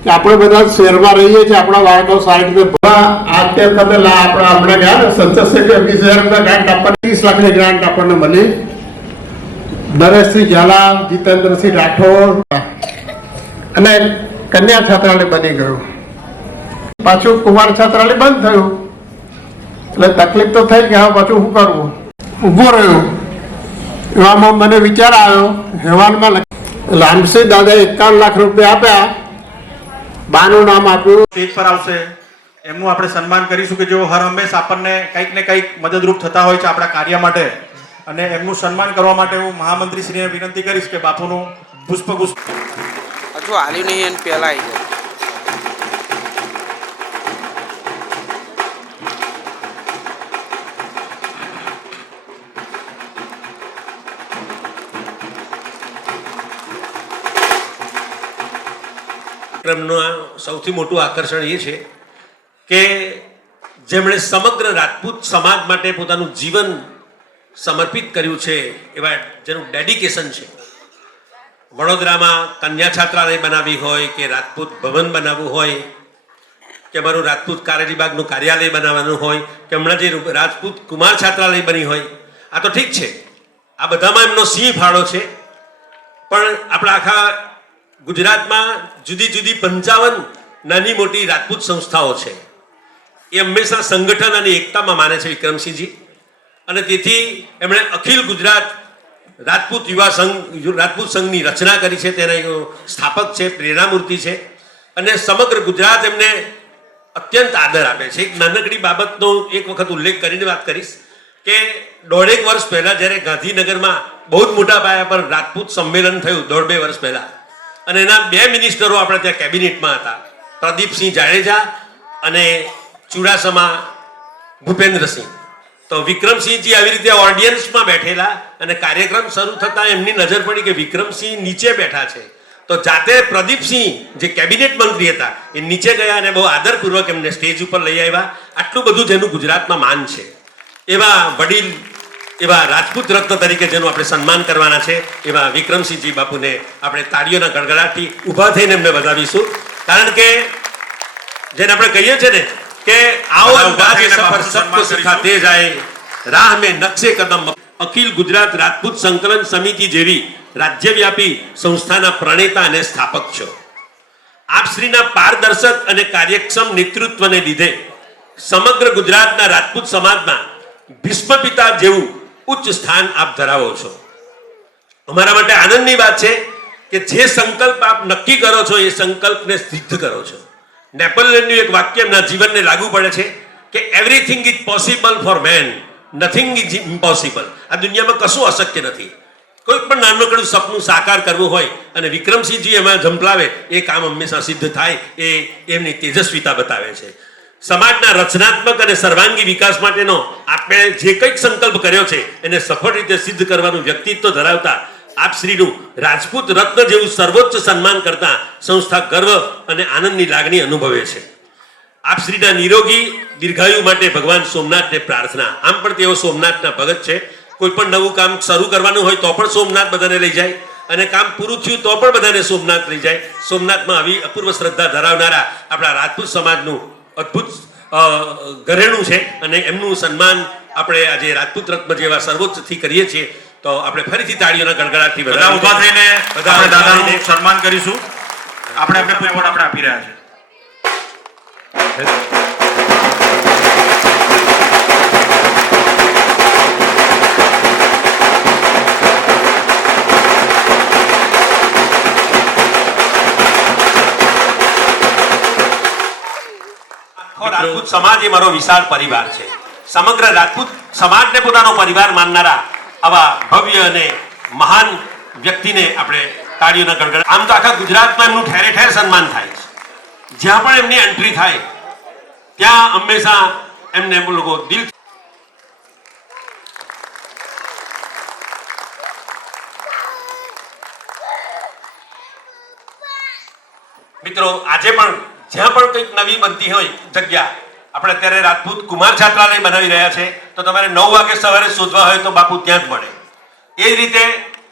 કે આપણે બધા શહેરમાં રહીએ છીએ, આપણા બાળકો સારી રીતે આ તે વખતે આપણા હમણાં ગયા ને સંસદ સભ્ય 20,000 ગ્રાન્ટ આપણને 30 લાખની ગ્રાન્ટ આપણને મળી. નરેશસિંહ ઝાલા, જીતેન્દ્રસિંહ રાઠોડ અને કન્યા છાત્રાલય બની ગયું. પાછું કુમાર છાત્રાલય બંધ થયું એટલે તકલીફ તો થઈ કે હવે પાછું શું કરવું, ઊભું રહ્યું. એવામાં મને વિચાર આવ્યો, હેવાનમાં લામસિંહ દાદાએ 51 લાખ રૂપિયા આપ્યા, બાનું નામ આપ્યું. સ્ટેજ પર આવશે એમનું આપણે સન્માન કરીશું કે જેઓ હર હંમેશ આપણને કંઈક ને કંઈક મદદરૂપ થતા હોય છે આપણા કાર્ય માટે, અને એમનું સન્માન કરવા માટે હું મહામંત્રીશ્રીને વિનંતી કરીશ કે બાપુનું પુષ્પગુચ્છ હજુ હાલ્યું નહીં અને પહેલા આવી જાય. કાર્યક્રમનું સૌથી મોટું આકર્ષણ એ છે કે જેમણે સમગ્ર રાજપૂત સમાજ માટે પોતાનું જીવન સમર્પિત કર્યું છે, એવા જેનું ડેડિકેશન છે. વડોદરામાં કન્યા છાત્રાલય બનાવી હોય કે રાજપૂત ભવન બનાવવું હોય કે મારું રાજપૂત કારેલીબાગનું કાર્યાલય બનાવવાનું હોય કે હમણાં જે રાજપૂત કુમાર છાત્રાલય બની હોય, આ તો ઠીક છે, આ બધામાં એમનો સિંહ ફાળો છે. પણ આપણા આખા ગુજરાતમાં જુદી જુદી 55 નાની મોટી રાજપૂત સંસ્થાઓ છે. એ હંમેશા સંગઠન અને એકતામાં માને છે વિક્રમસિંહજી, અને તેથી એમણે અખિલ ગુજરાત રાજપૂત યુવા સંઘ રાજપૂત સંઘની રચના કરી છે. તેના સ્થાપક છે, પ્રેરણામૂર્તિ છે, અને સમગ્ર ગુજરાત એમને અત્યંત આદર આપે છે. એક નાનકડી બાબતનો એક વખત ઉલ્લેખ કરીને વાત કરીશ કે 1.5 વર્ષ પહેલા જ્યારે ગાંધીનગરમાં બહુ જ મોટા પાયા પર રાજપૂત સંમેલન થયું, 1.5-2 વર્ષ પહેલા, અને એના 2 મિનિસ્ટરો આપણે ત્યાં કેબિનેટમાં હતા, પ્રદીપસિંહ જાડેજા અને ચુડાસમા ભૂપેન્દ્રસિંહ. તો વિક્રમસિંહજી આવી રીતે ઓડિયન્સમાં બેઠેલા અને કાર્યક્રમ શરૂ થતા એમની નજર પડી કે વિક્રમસિંહ નીચે બેઠા છે. તો જાતે પ્રદીપસિંહ જે કેબિનેટ મંત્રી હતા એ નીચે ગયા અને બહુ આદરપૂર્વક એમને સ્ટેજ ઉપર લઈ આવ્યા. આટલું બધું જેનું ગુજરાતમાં માન છે, એવા વડીલ, એવા રાજપૂત રત્ન તરીકે જેનું આપણે સન્માન કરવાના છે, એવા વિક્રમસિંહજી બાપુને આપણે તાળીઓના ગડગડાટથી ઊભા થઈને એમને વધાવીશું. કારણ કે જેને આપણે કહીએ છીએ ને કે आओ अंदाज़े सफर सबको सिखाते जाए राह में नक्शे कदम. અખિલ ગુજરાત રાજપૂત સંકલન સમિતિ જેવી રાજ્યવ્યાપી સંસ્થાના પ્રણેતા અને સ્થાપક છો. આપશ્રીના પારદર્શક અને કાર્યક્ષમ નેતૃત્વને લીધે સમગ્ર ગુજરાતના રાજપૂત સમાજમાં ભીષ્મ પિતા જેવું ઉચ્ચ સ્થાન આપ ધરાવો છો. અમારા માટે આનંદની વાત છે કે જે સંકલ્પ આપ નક્કી કરો છો એ સંકલ્પને સિદ્ધ કરો છો. નેપોલિયનનું એક વાક્ય એમના જીવનને લાગુ પડે છે કે everything is possible for man, nothing is impossible. આ દુનિયામાં કશું અશક્ય નથી. કોઈ પણ નાનકડું સપનું સાકાર કરવું હોય અને વિક્રમસિંહજી એમાં ઝંપલાવે એ કામ હંમેશા સિદ્ધ થાય, એ એમની તેજસ્વીતા બતાવે છે. સમાજના રચનાત્મક અને સર્વાંગી વિકાસ માટેનો આપણે જે કંઈક સંકલ્પ કર્યો છે એને સફળ રીતે સિદ્ધ કરવાનું વ્યક્તિત્વ ધરાવતા આપ શ્રીનું રાજપૂત રત્ન જેવું સર્વોચ્ચ સન્માન કરતા સંસ્થા ગર્વ અને આનંદની લાગણી અનુભવે છે. આપ શ્રીના નિરોગી દીર્ઘાયુ માટે ભગવાન સોમનાથને પ્રાર્થના. આમ પણ તેઓ સોમનાથના ભગત છે. કોઈ પણ નવું કામ શરૂ કરવાનું હોય તો પણ સોમનાથ બધાને લઈ જાય, અને કામ પૂરું થયું તો પણ બધાને સોમનાથ લઈ જાય. સોમનાથમાં આવી અપૂર્વ શ્રદ્ધા ધરાવનારા આપણા રાજપૂત સમાજનું અદ્ભુત ઘરેણું છે, અને એમનું સન્માન આપણે આજે રાજપૂત રત્ન જેવા સર્વોચ્ચથી કરીએ છીએ. તો આપણે ફરીથી તાળીઓના ગડગડાટથી બધા ઊભા થઈને આપણે દાદાનું સન્માન કરીશું. આપણે આપણે કોઈ આપણે આપી રહ્યા છે. રાજપૂત સમાજ એ મારો વિશાળ પરિવાર છે. સમગ્ર રાજપૂત સમાજને પોતાનો પરિવાર માનનારા આવા ભવ્ય અને મહાન વ્યક્તિને આપણે તાળીઓના ગડગડાટ. આમ તો આખા ગુજરાતમાં એમનું ઠેરે ઠેર સન્માન થાય છે. જ્યાં પણ એમની એન્ટ્રી થાય ત્યાં હંમેશા એમને લોકો દિલ મિત્રો આજે પણ જ્યાં પણ કંઈક નવી બનતી હોય જગ્યા, આપણે અત્યારે રાજપૂત કુમાર છાત્રાલય બનાવી રહ્યા છે, તો તમારે 9 વાગે સવારે શોધવા હોય તો બાપુ ત્યાં જ મળે. એ જ રીતે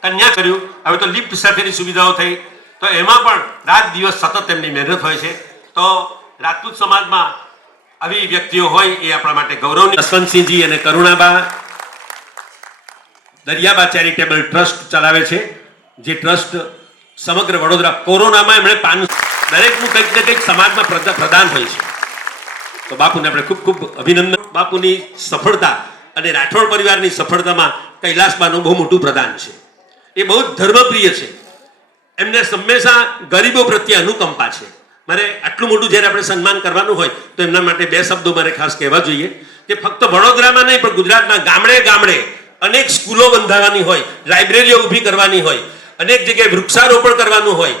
કન્યા કર્યું, હવે તો લિફ્ટ સાથેની સુવિધાઓ થઈ, તો એમાં પણ રાત દિવસ સતત એમની મહેનત હોય છે. તો રાજપૂત સમાજમાં આવી વ્યક્તિઓ હોય એ આપણા માટે ગૌરવની. જસવંતસિંહજી અને કરુણાબા દરિયાબા ચેરિટેબલ ટ્રસ્ટ ચલાવે છે, જે ટ્રસ્ટ સમગ્ર વડોદરા, કોરોનામાં એમણે દરેકનું કંઈક ને કંઈક સમાજમાં પ્રદાન હોય છે. તો બાપુને આપણે ખૂબ ખૂબ અભિનંદન. બાપુની સફળતા અને રાઠોડ પરિવારની સફળતામાં કૈલાસબાનું બહુ મોટું પ્રદાન છે. એ બહુ જ ધર્મપ્રિય છે. એમને હંમેશા ગરીબો પ્રત્યે અનુકંપા છે. મારે આટલું મોટું જ્યારે આપણે સન્માન કરવાનું હોય તો એમના માટે 2 શબ્દો મારે ખાસ કહેવા જોઈએ કે ફક્ત વડોદરામાં નહીં પણ ગુજરાતના ગામડે ગામડે અનેક સ્કૂલો બંધાવવાની હોય, લાઇબ્રેરીઓ ઊભી કરવાની હોય, અનેક જગ્યાએ વૃક્ષારોપણ કરવાનું હોય,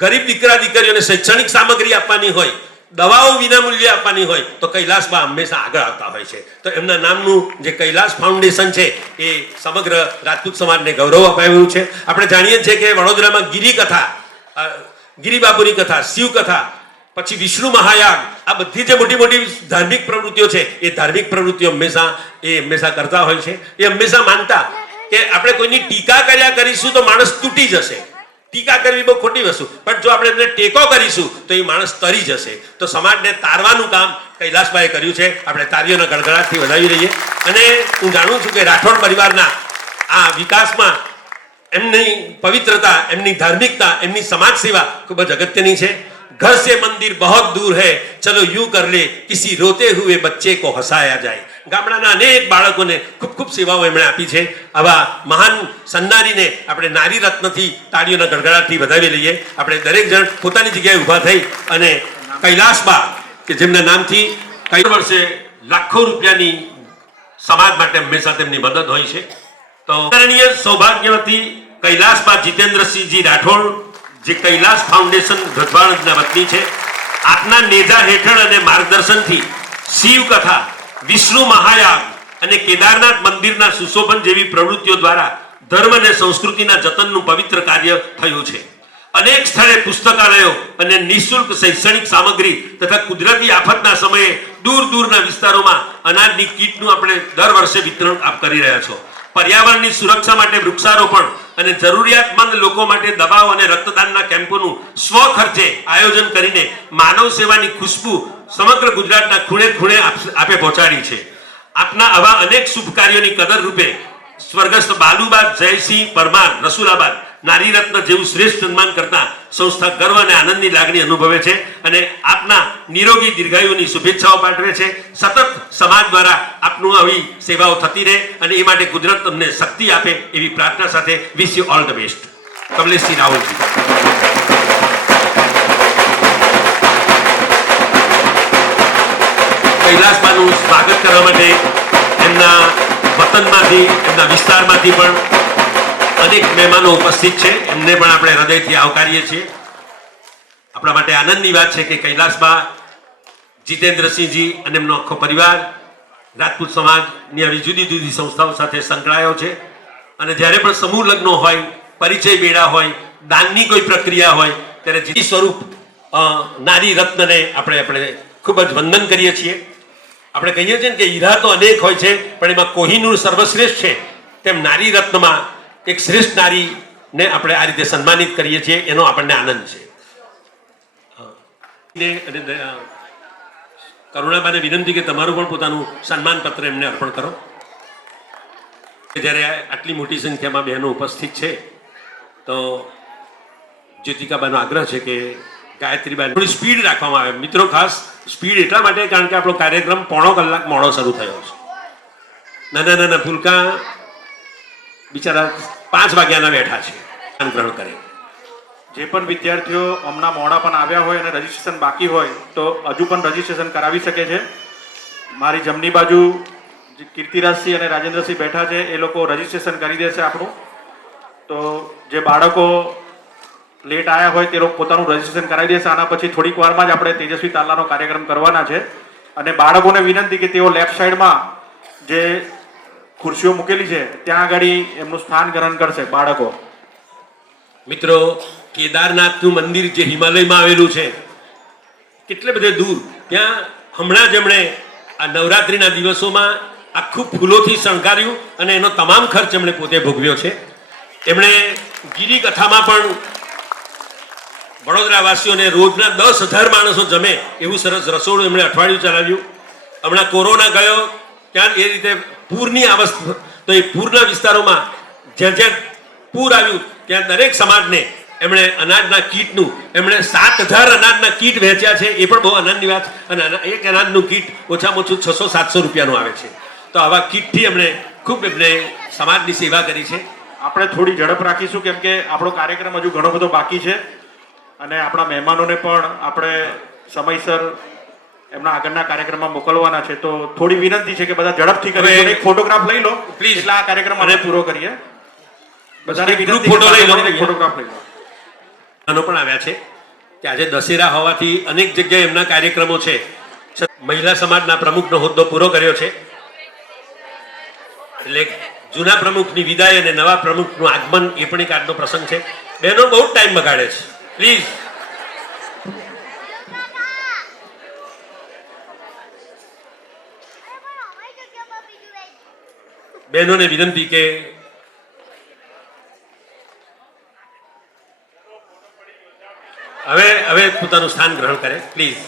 ગરીબ દીકરા દીકરીઓને શૈક્ષણિક સામગ્રી આપવાની હોય, દવાઓ વિનામૂલ્યે આપવાની હોય, તો કૈલાસબા હંમેશા આગળ આવતા હોય છે. તો એમના નામનું જે કૈલાસ ફાઉન્ડેશન છે એ સમગ્ર રાજપૂત સમાજને ગૌરવ અપાવ્યું છે. આપણે જાણીએ છીએ કે વડોદરામાં ગિરિકથા, ગિરિબાપુની કથા, શિવકથા, પછી વિષ્ણુ મહાયાગ, આ બધી જે મોટી મોટી ધાર્મિક પ્રવૃત્તિઓ છે એ ધાર્મિક પ્રવૃત્તિઓ હંમેશા કરતા હોય છે. એ હંમેશા માનતા કે આપણે કોઈની ટીકા કર્યા કરીશું તો માણસ તૂટી જશે. ટીકા કરવી બહુ ખોટી વસ્તુ, પણ જો આપણે એમને ટેકો કરીશું તો એ માણસ તરી જશે. તો સમાજને તારવાનું કામ કૈલાસભાઈએ કર્યું છે. આપણે તારીઓના ગડગડાટથી વધાવી રહીએ. અને હું જાણું છું કે રાઠોડ પરિવારના આ વિકાસમાં એમની પવિત્રતા, એમની ધાર્મિકતા, એમની સમાજ સેવા ખૂબ જ અગત્યની છે. ઘર સે મંદિર બહોત દૂર હૈ, ચલો યુ કર લે, કિસી રોતે હુએ બચ્ચે કો હસાયા જાય. ગામડાના અનેક બાળકોને ખૂબ ખૂબ સેવાઓ એમણે આપી છે. આવા મહાન સન્નારીને આપણે નારી રત્નથી તાળીઓના ગડગડાટથી વધાવી લઈએ. આપણે દરેક જણ પોતાની જગ્યાએ ઊભા થઈ અને કૈલાસબા કે જેમના નામથી કઈ વર્ષે લાખો રૂપિયાની સમાજ માટે હંમેશા તેમની મદદ હોય છે. તો આદરણીય સૌભાગ્યવતી કૈલાસબા જીતેન્દ્રસિંહજી રાઠોડ, જે કૈલાસ ફાઉન્ડેશન ગઢવાળના વતની છે, આપના નેજા હેઠળ અને માર્ગદર્શનથી શિવકથા, વિષ્ણુ મહાયાગ અને કેદારનાથ મંદિરના સુશોભન જેવી પ્રવૃત્તિઓ દ્વારા ધર્મ અને સંસ્કૃતિના જતનનું પવિત્ર કાર્ય થયું છે. અનેક સ્થળે પુસ્તકાલયો અને નિઃશુલ્ક શૈક્ષણિક સામગ્રી તથા કુદરતી આફતના સમયે દૂર દૂરના વિસ્તારોમાં અનાજની કીટનું આપણે દર વર્ષે વિતરણ આપ કરી રહ્યા છો. પર્યાવરણની સુરક્ષા માટે વૃક્ષારોપણ અને જરૂરિયાતમંદ લોકો માટે દવાઓ અને રક્તદાનના કેમ્પોનું સ્વખર્ચે આયોજન કરીને માનવ સેવાની ખુશ્બુ સમગ્ર ગુજરાતના ખૂણે ખૂણે આપે પહોંચાડી છે. આપના આવા અનેક શુભ કાર્યોની કદર રૂપે સ્વર્ગસ્થ બાલુબા જયસિંહ પરમાર રસુલાબાદ નારી રત્ન જેવું શ્રેષ્ઠ સન્માન કરતા સંસ્થા ગર્વ અને આનંદની લાગણી અનુભવે છે અને આપના નિરોગી દીર્ઘાયુની શુભેચ્છાઓ પાઠવે છે. સતત સમાજ દ્વારા આપનું આવી સેવાઓ થતી રહે અને એ માટે કુદરત તમને શક્તિ આપે એવી પ્રાર્થના સાથે wish you all the best. Kamleshsinh Rawalji. કૈલાસબાનું સ્વાગત કરવા માટે એમના વતનમાંથી, એમના વિસ્તારમાંથી પણ અનેક મહેમાનો ઉપસ્થિત છે. એમને પણ આપણે હૃદયથી આવકારીએ છીએ. આપણા માટે આનંદની વાત છે કે કૈલાસબા જીતેન્દ્રસિંહજી અને એમનો આખો પરિવાર રાજપૂત સમાજની આવી જુદી જુદી સંસ્થાઓ સાથે સંકળાયો છે. અને જ્યારે પણ સમૂહ લગ્નો હોય, પરિચય બેડા હોય, દાનની કોઈ પ્રક્રિયા હોય, ત્યારે જીવી સ્વરૂપ નારી રત્નને આપણે ખૂબ જ વંદન કરીએ છીએ. આપણે કહીએ છીએ કે હીરા તો અનેક હોય છે પણ એમાં કોહિનૂર સર્વશ્રેષ્ઠ છે, તેમ નારી રત્નમાં એક શ્રેષ્ઠ નારીને આપણે આ રીતે સન્માનિત કરીએ છીએ. એનો આપણને આનંદ છે. કરુણાબાને વિનંતી કે તમારું પણ પોતાનું સન્માન પત્ર એમને અર્પણ કરો. જ્યારે આટલી મોટી સંખ્યામાં બહેનો ઉપસ્થિત છે તો જ્યોતિકાબાનો આગ્રહ છે કે ગાયત્રીબા થોડી સ્પીડ રાખવામાં આવે. મિત્રો ખાસ સ્પીડ એટલા માટે કારણ કે આપણો કાર્યક્રમ 1.5 કલાક મોડો શરૂ થયો છે. નાના નાના ફૂલકા બિચારા 5 વાગ્યાના બેઠા છે. ગ્રહણ કરે. જે પણ વિદ્યાર્થીઓ હમણાં મોડા પણ આવ્યા હોય અને રજીસ્ટ્રેશન બાકી હોય તો હજુ પણ રજીસ્ટ્રેશન કરાવી શકે છે. મારી જમણી બાજુ જે કીર્તિરાજસિંહ અને રાજેન્દ્રસિંહ બેઠા છે એ લોકો રજીસ્ટ્રેશન કરી દેશે આપણું. તો જે બાળકો લેટ આવ્યા હોય તે લોકો પોતાનું રજીસ્ટ્રેશન કરાવી દેશે. આના પછી થોડીક વારમાં જ આપણે તેજસ્વી તાલાનો કાર્યક્રમ કરવાના છે. અને બાળકોને વિનંતી કે તેઓ લેફ્ટ સાઈડમાં જે ખુરશીઓ મૂકેલી છે ત્યાં આગળ એમનું સ્થાન ગ્રહણ કરશે બાળકો. મિત્રો કેદારનાથનું મંદિર જે હિમાલયમાં આવેલું છે, કેટલે બધે દૂર, ત્યાં હમણાં જ એમણે આ નવરાત્રિના દિવસોમાં આખું ફૂલોથી શણગાર્યું અને એનો તમામ ખર્ચ એમણે પોતે ભોગવ્યો છે. એમણે ગીરી કથામાં પણ વડોદરાવાસીઓને રોજના 10,000 માણસો જમે એવું સરસ રસોડું એમણે અઠવાડિયું ચલાવ્યું. હમણાં કોરોના ગયો ત્યાં એ રીતે પૂરની અવસ્થા, તો એ પૂરના વિસ્તારોમાં જ્યાં જ્યાં પૂર આવ્યું ત્યાં દરેક સમાજને એમણે અનાજના કીટનું એમણે 7,000 અનાજના કીટ વહેંચ્યા છે. એ પણ બહુ આનંદની વાત. અને એક અનાજનું કીટ ઓછામાં ઓછું 600-700 રૂપિયાનું આવે છે. તો આવા કીટથી એમણે ખૂબ એમણે સમાજની સેવા કરી છે. આપણે થોડી ઝડપ રાખીશું કેમ કે આપણો કાર્યક્રમ હજુ ઘણો બધો બાકી છે અને આપણા મહેમાનોને પણ આપણે સમયસર એમના આગળના કાર્યક્રમમાં મોકલવાના છે. તો થોડી વિનંતી છે કે બધા ઝડપથી કરે. એક ફોટોગ્રાફ લઈ લો પ્લીઝ, એટલે આ કાર્યક્રમ આપણે પૂરો કરીએ. બધાને વિનંતી ફોટો લઈ લો, ફોટોગ્રાફ લઈ લો. આનો પણ આવ્યા છે કે આજે દશેરા હોવાથી અનેક જગ્યાએ એમના કાર્યક્રમો છે. મહિલા સમાજના પ્રમુખનો હોદ્દો પૂરો કર્યો છે એટલે જૂના પ્રમુખની વિદાય અને નવા પ્રમુખનું આગમન એ પણ એક આજનો પ્રસંગ છે. બહેનો બહુ ટાઈમ બગાડે છે. પ્લીઝ બહેનોને વિનંતી કે હવે પોતાનું સ્થાન ગ્રહણ કરે પ્લીઝ.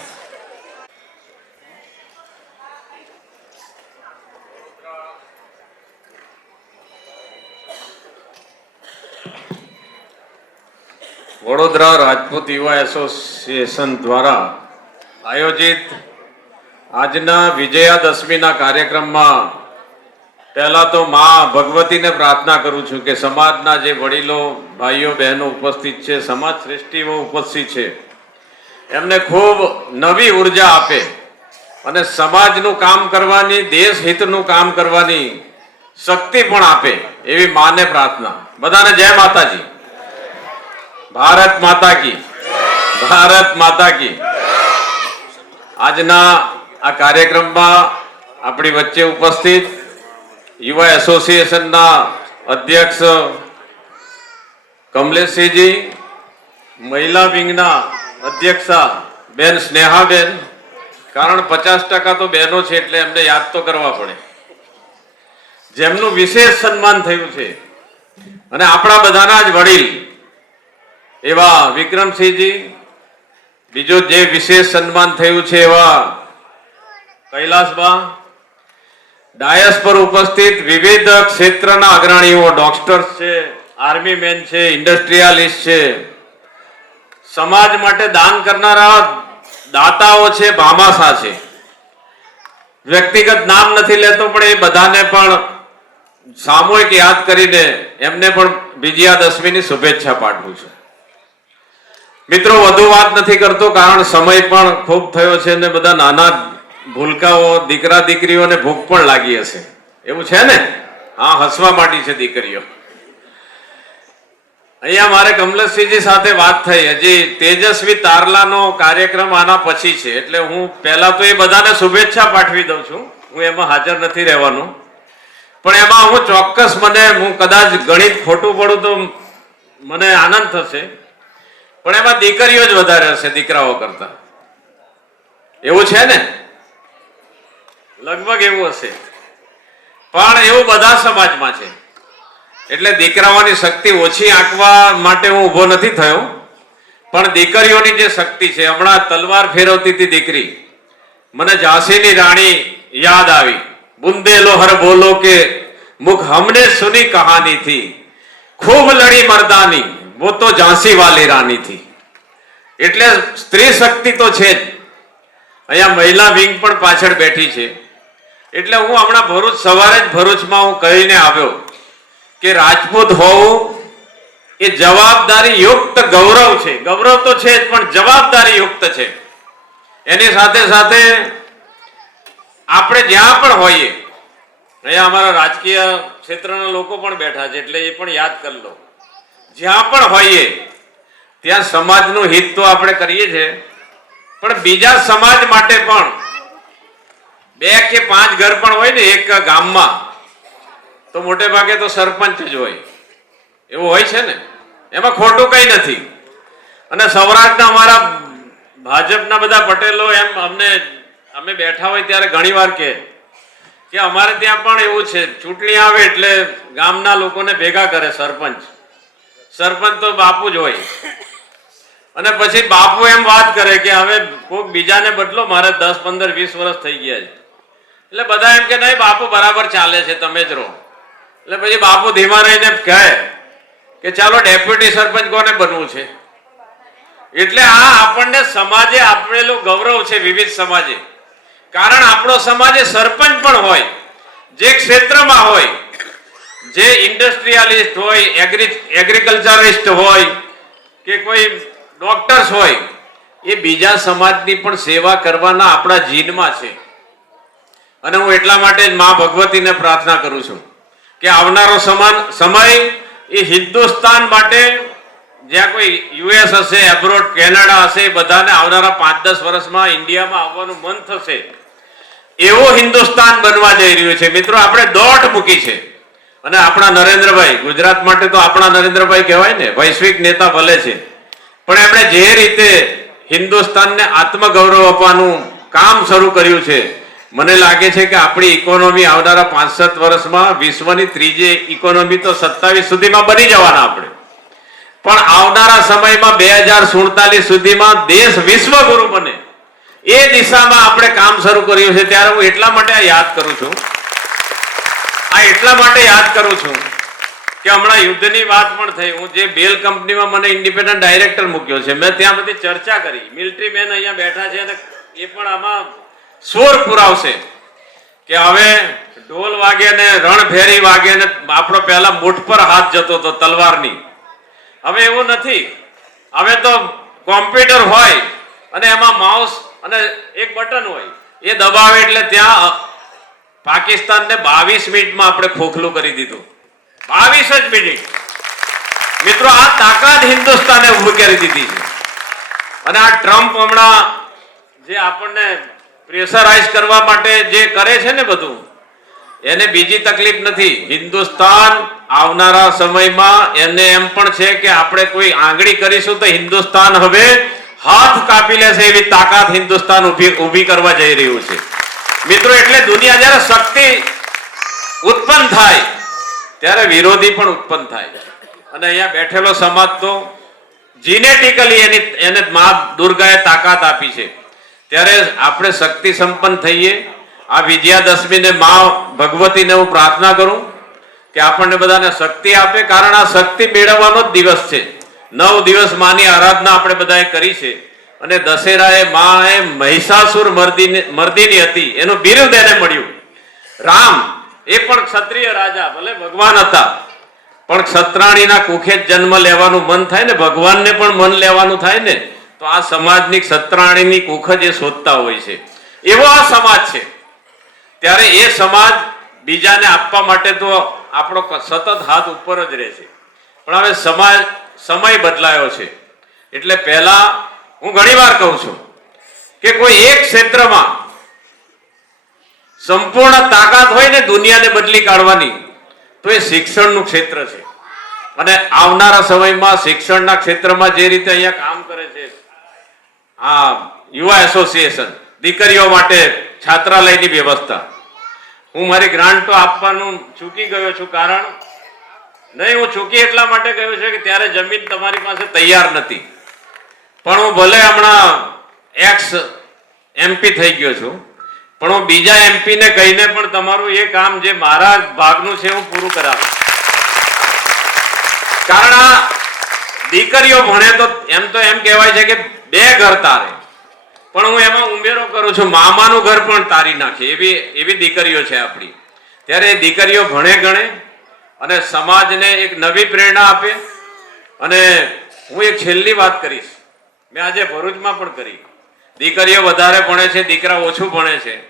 વડોદરા રાજપૂત યુવા એસોસિએશન દ્વારા આયોજિત આજના વિજયાદશમીના કાર્યક્રમમાં પહેલા તો મા ભગવતીને પ્રાર્થના કરું છું કે સમાજના જે વડીલો, ભાઈઓ, બહેનો ઉપસ્થિત છે, સમાજ શ્રેષ્ઠીઓ ઉપસ્થિત છે, એમને ખૂબ નવી ઉર્જા આપે અને સમાજનું કામ કરવાની, દેશ હિતનું કામ કરવાની શક્તિ પણ આપે એવી માને પ્રાર્થના. બધાને જય માતાજી. ભારત માતા કી, ભારત માતા કી. આજના આ કાર્યક્રમમાં આપણી વચ્ચે ઉપસ્થિત યુવા એસોસિએશનના અધ્યક્ષ કમલેશસિંહજી, મહિલા વિંગના અધ્યક્ષા બેન સ્નેહાબેન, કારણ 50% તો બહેનો છે એટલે એમને યાદ તો કરવા પડે, જેમનું વિશેષ સન્માન થયું છે, અને આપણા બધાના જ વડીલ એવા વિક્રમસિંહજી, બીજો જે વિશેષ સન્માન થયું છે એવા કૈલાસબા, ડાયસ પર ઉપસ્થિત વિવિધ ક્ષેત્રના અગ્રણીઓ, ડોક્ટર્સ છે, આર્મી મેન છે, ઇન્ડસ્ટ્રીયાલિસ્ટ છે, સમાજ માટે દાન કરનારા દાતાઓ છે, ભામાસા છે. વ્યક્તિગત નામ નથી લેતો પણ એ બધાને પણ સામૂહિક યાદ કરીને એમને પણ વિજયાદશમીની શુભેચ્છા પાઠવું છું. મિત્રો, વધુ વાત નથી કરતો કારણ સમય પણ ખૂબ થયો છે અને બધા નાના ભૂલકાઓ, દીકરા દીકરીઓને ભૂખ પણ લાગી હશે. એવું છે ને? હા, હસવા માંડી છે દીકરીઓ. અહીંયા મારે કમલેશસિંહજી સાથે વાત થઈ. હજી તેજસ્વી તારલાનો કાર્યક્રમ આના પછી છે એટલે હું પહેલા તો એ બધાને શુભેચ્છા પાઠવી દઉં છું. હું એમાં હાજર નથી રહેવાનો, પણ એમાં હું ચોક્કસ, હું કદાચ ગણિત ખોટું પડું તો મને આનંદ થશે, પણ એમાં દીકરીઓ જ વધારે હશે દીકરાઓ કરતા. એવું છે ને? લગભગ એવું હશે, પણ એવું બધા સમાજમાં છે. એટલે દીકરાઓની શક્તિ ઓછી આંકવા માટે હું ઉભો નથી થયો, પણ દીકરીઓની જે શક્તિ છે, હમણાં તલવાર ફેરવતી હતી દીકરી, મને ઝાંસીની રાણી યાદ આવી. બુંદેલોહર બોલો કે મુખ હમને સુની કહાની થી, ખૂબ લડી મર્દાની वो तो झांसी वाली रानी थी. એટલે સ્ત્રી શક્તિ તો છે જ. અહીંયા મહિલા વિંગ પણ પાછળ બેઠી છે. એટલે હું હમણાં ભરૂચ, સવારે જ ભરૂચમાં હું કહીને આવ્યો કે રાજપૂત હોવું એ જવાબદારી યુક્ત ગૌરવ છે. ગૌરવ તો છે જ પણ જવાબદારી યુક્ત છે. એની સાથે સાથે આપણે જ્યાં પણ હોઈએ, અહીંયા અમારા રાજકીય ક્ષેત્રના લોકો પણ બેઠા છે એટલે એ પણ યાદ કરી લો, જ્યાં પણ હોઈએ ત્યાં સમાજનું હિત તો આપણે કરીએ છીએ, પણ બીજા સમાજ માટે પણ 2 કે 5 ઘર પણ હોય ને એક ગામમાં, તો મોટે ભાગે તો સરપંચ જ હોય. એવું હોય છે ને? એમાં ખોટું કઈ નથી. અને સૌરાષ્ટ્રના અમારા ભાજપના બધા પટેલો એમ અમે બેઠા હોય ત્યારે ઘણીવાર કે અમારે ત્યાં પણ એવું છે, ચૂંટણી આવે એટલે ગામના લોકોને ભેગા કરે સરપંચ તો બાપુ જ હોય, અને પછી બાપુ એમ વાત કરે કે હવે કોઈક બીજાને બદલો, મારે 10, 15, 20 વર્ષ થઈ ગયા છે. એટલે બધા એમ કે નહીં બાપુ બરાબર ચાલે છે, તમે જ રહો. એટલે પછી બાપુ ધીમા રહીને કહે કે ચાલો ડેપ્યુટી સરપંચ કોને બનવું છે. એટલે આ આપણને સમાજે આપેલું ગૌરવ છે, વિવિધ સમાજે. કારણ આપણો સમાજે સરપંચ પણ હોય, જે ક્ષેત્રમાં હોય, જે ઇન્ડસ્ટ્રીયાલિસ્ટ હોય, એગ્રીકલ્ચરિસ્ટ હોય કે કોઈ ડોક્ટર્સ હોય, એ બીજા સમાજની પણ સેવા કરવાના આપણા જીનમાં છે. અને હું એટલા માટે જ મા ભગવતીને પ્રાર્થના કરું છું કે આવનારો સમય એ હિન્દુસ્તાન માટે, જ્યાં કોઈ યુએસ હશે, એબ્રોડ કેનેડા હશે, બધાને આવનારા 5-10 વર્ષમાં ઇન્ડિયામાં આવવાનું મન થશે, એવો હિન્દુસ્તાન બનવા જઈ રહ્યું છે. મિત્રો, આપણે દોટ મૂકી છે. અને આપણા નરેન્દ્રભાઈ, ગુજરાત માટે તો આપણા નરેન્દ્રભાઈ કહેવાય ને, વૈશ્વિક નેતા ભલે છે, પણ એમણે જે રીતે હિન્દુસ્તાનને આત્મગૌરવ આપવાનું કામ શરૂ કર્યું છે, મને લાગે છે કે આપણી ઇકોનોમી આવનારા 5-7 વર્ષમાં વિશ્વની ત્રીજી ઇકોનોમી તો 27 સુધીમાં બની જવાના આપણે. પણ આવનારા સમયમાં 2047 સુધીમાં દેશ વિશ્વગુરુ બને, એ દિશામાં આપણે કામ શરૂ કર્યું છે. ત્યારે હું એટલા માટે યાદ કરું છું કે હમણાં યુદ્ધની વાત પણ થઈ. હું જે બેલ કંપનીમાં મને ઇન્ડિપેન્ડન્ટ ડાયરેક્ટર મૂક્યો છે, મેં ત્યાં બધી ચર્ચા કરી. મિલિટરી મેન અહીંયા બેઠા છે અને એ પણ આમાં સ્વર પુરાવશે કે હવે ઢોલ વાગે ને રણભેરી વાગે ને આપણો પહેલા મુઠ પર હાથ જતો હતો તલવારની. હવે એવું નથી. હવે તો કોમ્પ્યુટર હોય અને એમાં માઉસ અને એક બટન હોય, એ દબાવે એટલે ત્યાં પાકિસ્તાનને 22 મિનિટમાં આપણે ખોખલું કરી દીધું. 22 જ મિનિટ. મિત્રો, આ તાકાત હિન્દુસ્તાને ઉભી કરી દીધી છે. અને આ ટ્રમ્પ હમણાં જે આપણને પ્રેશરાઇઝ કરવા માટે જે કરે છે ને બધું, એને બીજી તકલીફ નથી. હિન્દુસ્તાન આવનારા સમયમાં એને એમ પણ છે કે આપણે કોઈ આંગળી કરીશું તો હિન્દુસ્તાન હવે હાથ કાપી લેશે, એવી તાકાત હિન્દુસ્તાન ઊભી કરવા જઈ રહ્યું છે. મિત્રો, એટલે દુનિયા જ્યારે શક્તિ ઉત્પન્ન થાય ત્યારે વિરોધી પણ ઉત્પન્ન થાય. અને અહીંયા બેઠેલો સમાજ તો જીનેટિકલી એને મા દુર્ગાએ તાકાત આપી છે. ત્યારે આપણે શક્તિ સંપન્ન થઈએ. આ વિજયાદશમીને મા ભગવતીને હું પ્રાર્થના કરું કે આપણને બધાને શક્તિ આપે. કારણ આ શક્તિ મેળવવાનો જ દિવસ છે. 9 દિવસ માની આરાધના આપણે બધાએ કરી છે. અને દશેરાએ માએ મહિષાસુર મર્દિની હતી, એનું બિરુદ એને મળ્યું. રામ એ પણ ક્ષત્રિય રાજા, ભલે ભગવાન હતા, પણ ક્ષત્રાણીના કુખે જ જન્મ લેવાનું મન થાય ને, ભગવાનને પણ મન લેવાનું થાય ને, તો આ સમાજની ક્ષત્રાણીની કુખ જ એ શોધતા હોય છે. એવો આ સમાજ છે. ત્યારે એ સમાજ બીજાને આપવા માટે તો આપણો સતત હાથ ઉપર જ રહે છે. પણ હવે સમય બદલાયો છે. એટલે પહેલા હું ઘણીવાર કહું છું કે કોઈ એક ક્ષેત્રમાં સંપૂર્ણ તાકાત હોય ને દુનિયાને બદલી કાઢવાની, તો એ શિક્ષણનું ક્ષેત્ર છે. અને આવનારા સમયમાં શિક્ષણના ક્ષેત્રમાં જે રીતે અહીંયા કામ કરે છે આ યુવા એસોસિએશન, દીકરીઓ માટે છાત્રાલયની વ્યવસ્થા, હું મારી ગ્રાન્ટ તો આપવાનું ચૂકી ગયો છું. કારણ નહીં, હું ચૂકી એટલા માટે ગયો છે કે ત્યારે જમીન તમારી પાસે તૈયાર નથી. પણ હું ભલે હમણાં એક્સ MP થઈ ગયો છું, પણ હું બીજા MP ને કહીને પણ તમારું એ કામ જે મારા ભાગનું છે હું પૂરું કરાવું. કારણ આ દીકરીઓ ભણે તો એમ કહેવાય છે કે 2 ઘર તારે, પણ હું એમાં ઉમેરો કરું છું, મામાનું ઘર પણ તારી નાખે એવી દીકરીઓ છે આપણી. ત્યારે એ દીકરીઓ ભણે ગણે અને સમાજને એક નવી પ્રેરણા આપે. અને હું એક છેલ્લી વાત કરીશ, મેં આજે ભરૂચમાં પણ કરી. દીકરીઓ વધારે ભણે છે, દીકરા ઓછું ભણે છે.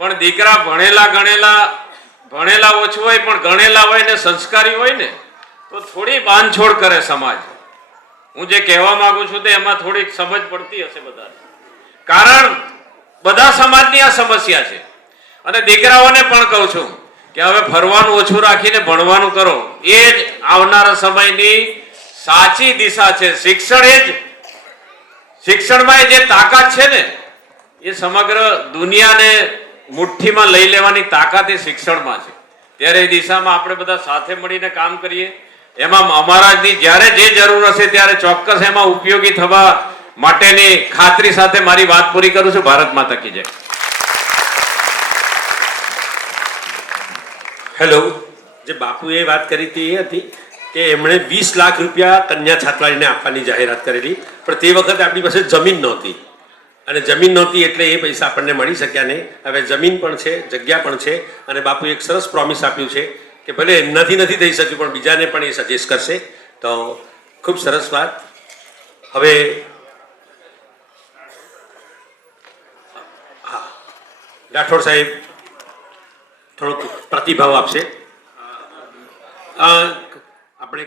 પણ દીકરા ભણેલા ઓછું હોય, પણ ગણેલા હોય ને સંસ્કારી હોય ને, તો થોડી બાંધછોડ કરે સમાજ. હું જે કહેવા માંગુ છું તે એમાં થોડીક સમજ પડતી હશે બધાને. કારણ બધા સમાજની આ સમસ્યા છે. અને દીકરાઓને પણ કહું છું કે હવે ફરવાનું ઓછું રાખીને ભણવાનું કરો. એ જ આવનારા સમયની સાચી દિશા છે. શિક્ષણ એ જ શિક્ષણમાં જે તાકાત છે ને એ સમગ્ર દુનિયાને મુઠ્ઠીમાં લઈ લેવાની તાકાત એ શિક્ષણમાં છે. ત્યારે એ દિશામાં આપણે બધા સાથે મળીને કામ કરીએ. એમાં અમારાની જ્યારે જે જરૂર હશે ત્યારે ચોક્કસ એમાં ઉપયોગી થવા માટેની ખાતરી સાથે મારી વાત પૂરી કરું છું. ભારત માતા કી જય. હેલો, જે બાપુએ વાત કરી હતી એ હતી કે એમણે 20 લાખ રૂપિયા કન્યા છાત્રાલયને આપવાની જાહેરાત કરેલી, પણ તે વખતે આપણી પાસે જમીન નહોતી અને જમીન નહોતી એટલે એ પૈસા આપણને મળી શક્યા નહીં. હવે જમીન પણ છે, જગ્યા પણ છે અને બાપુએ એક સરસ પ્રોમિસ આપ્યું છે કે ભલે એમનાથી નથી થઈ શક્યું પણ બીજાને પણ એ સજેસ્ટ કરશે. તો ખૂબ સરસ વાત. હવે હા, રાઠોડ સાહેબ થોડોક પ્રતિભાવ આપશે. આપણે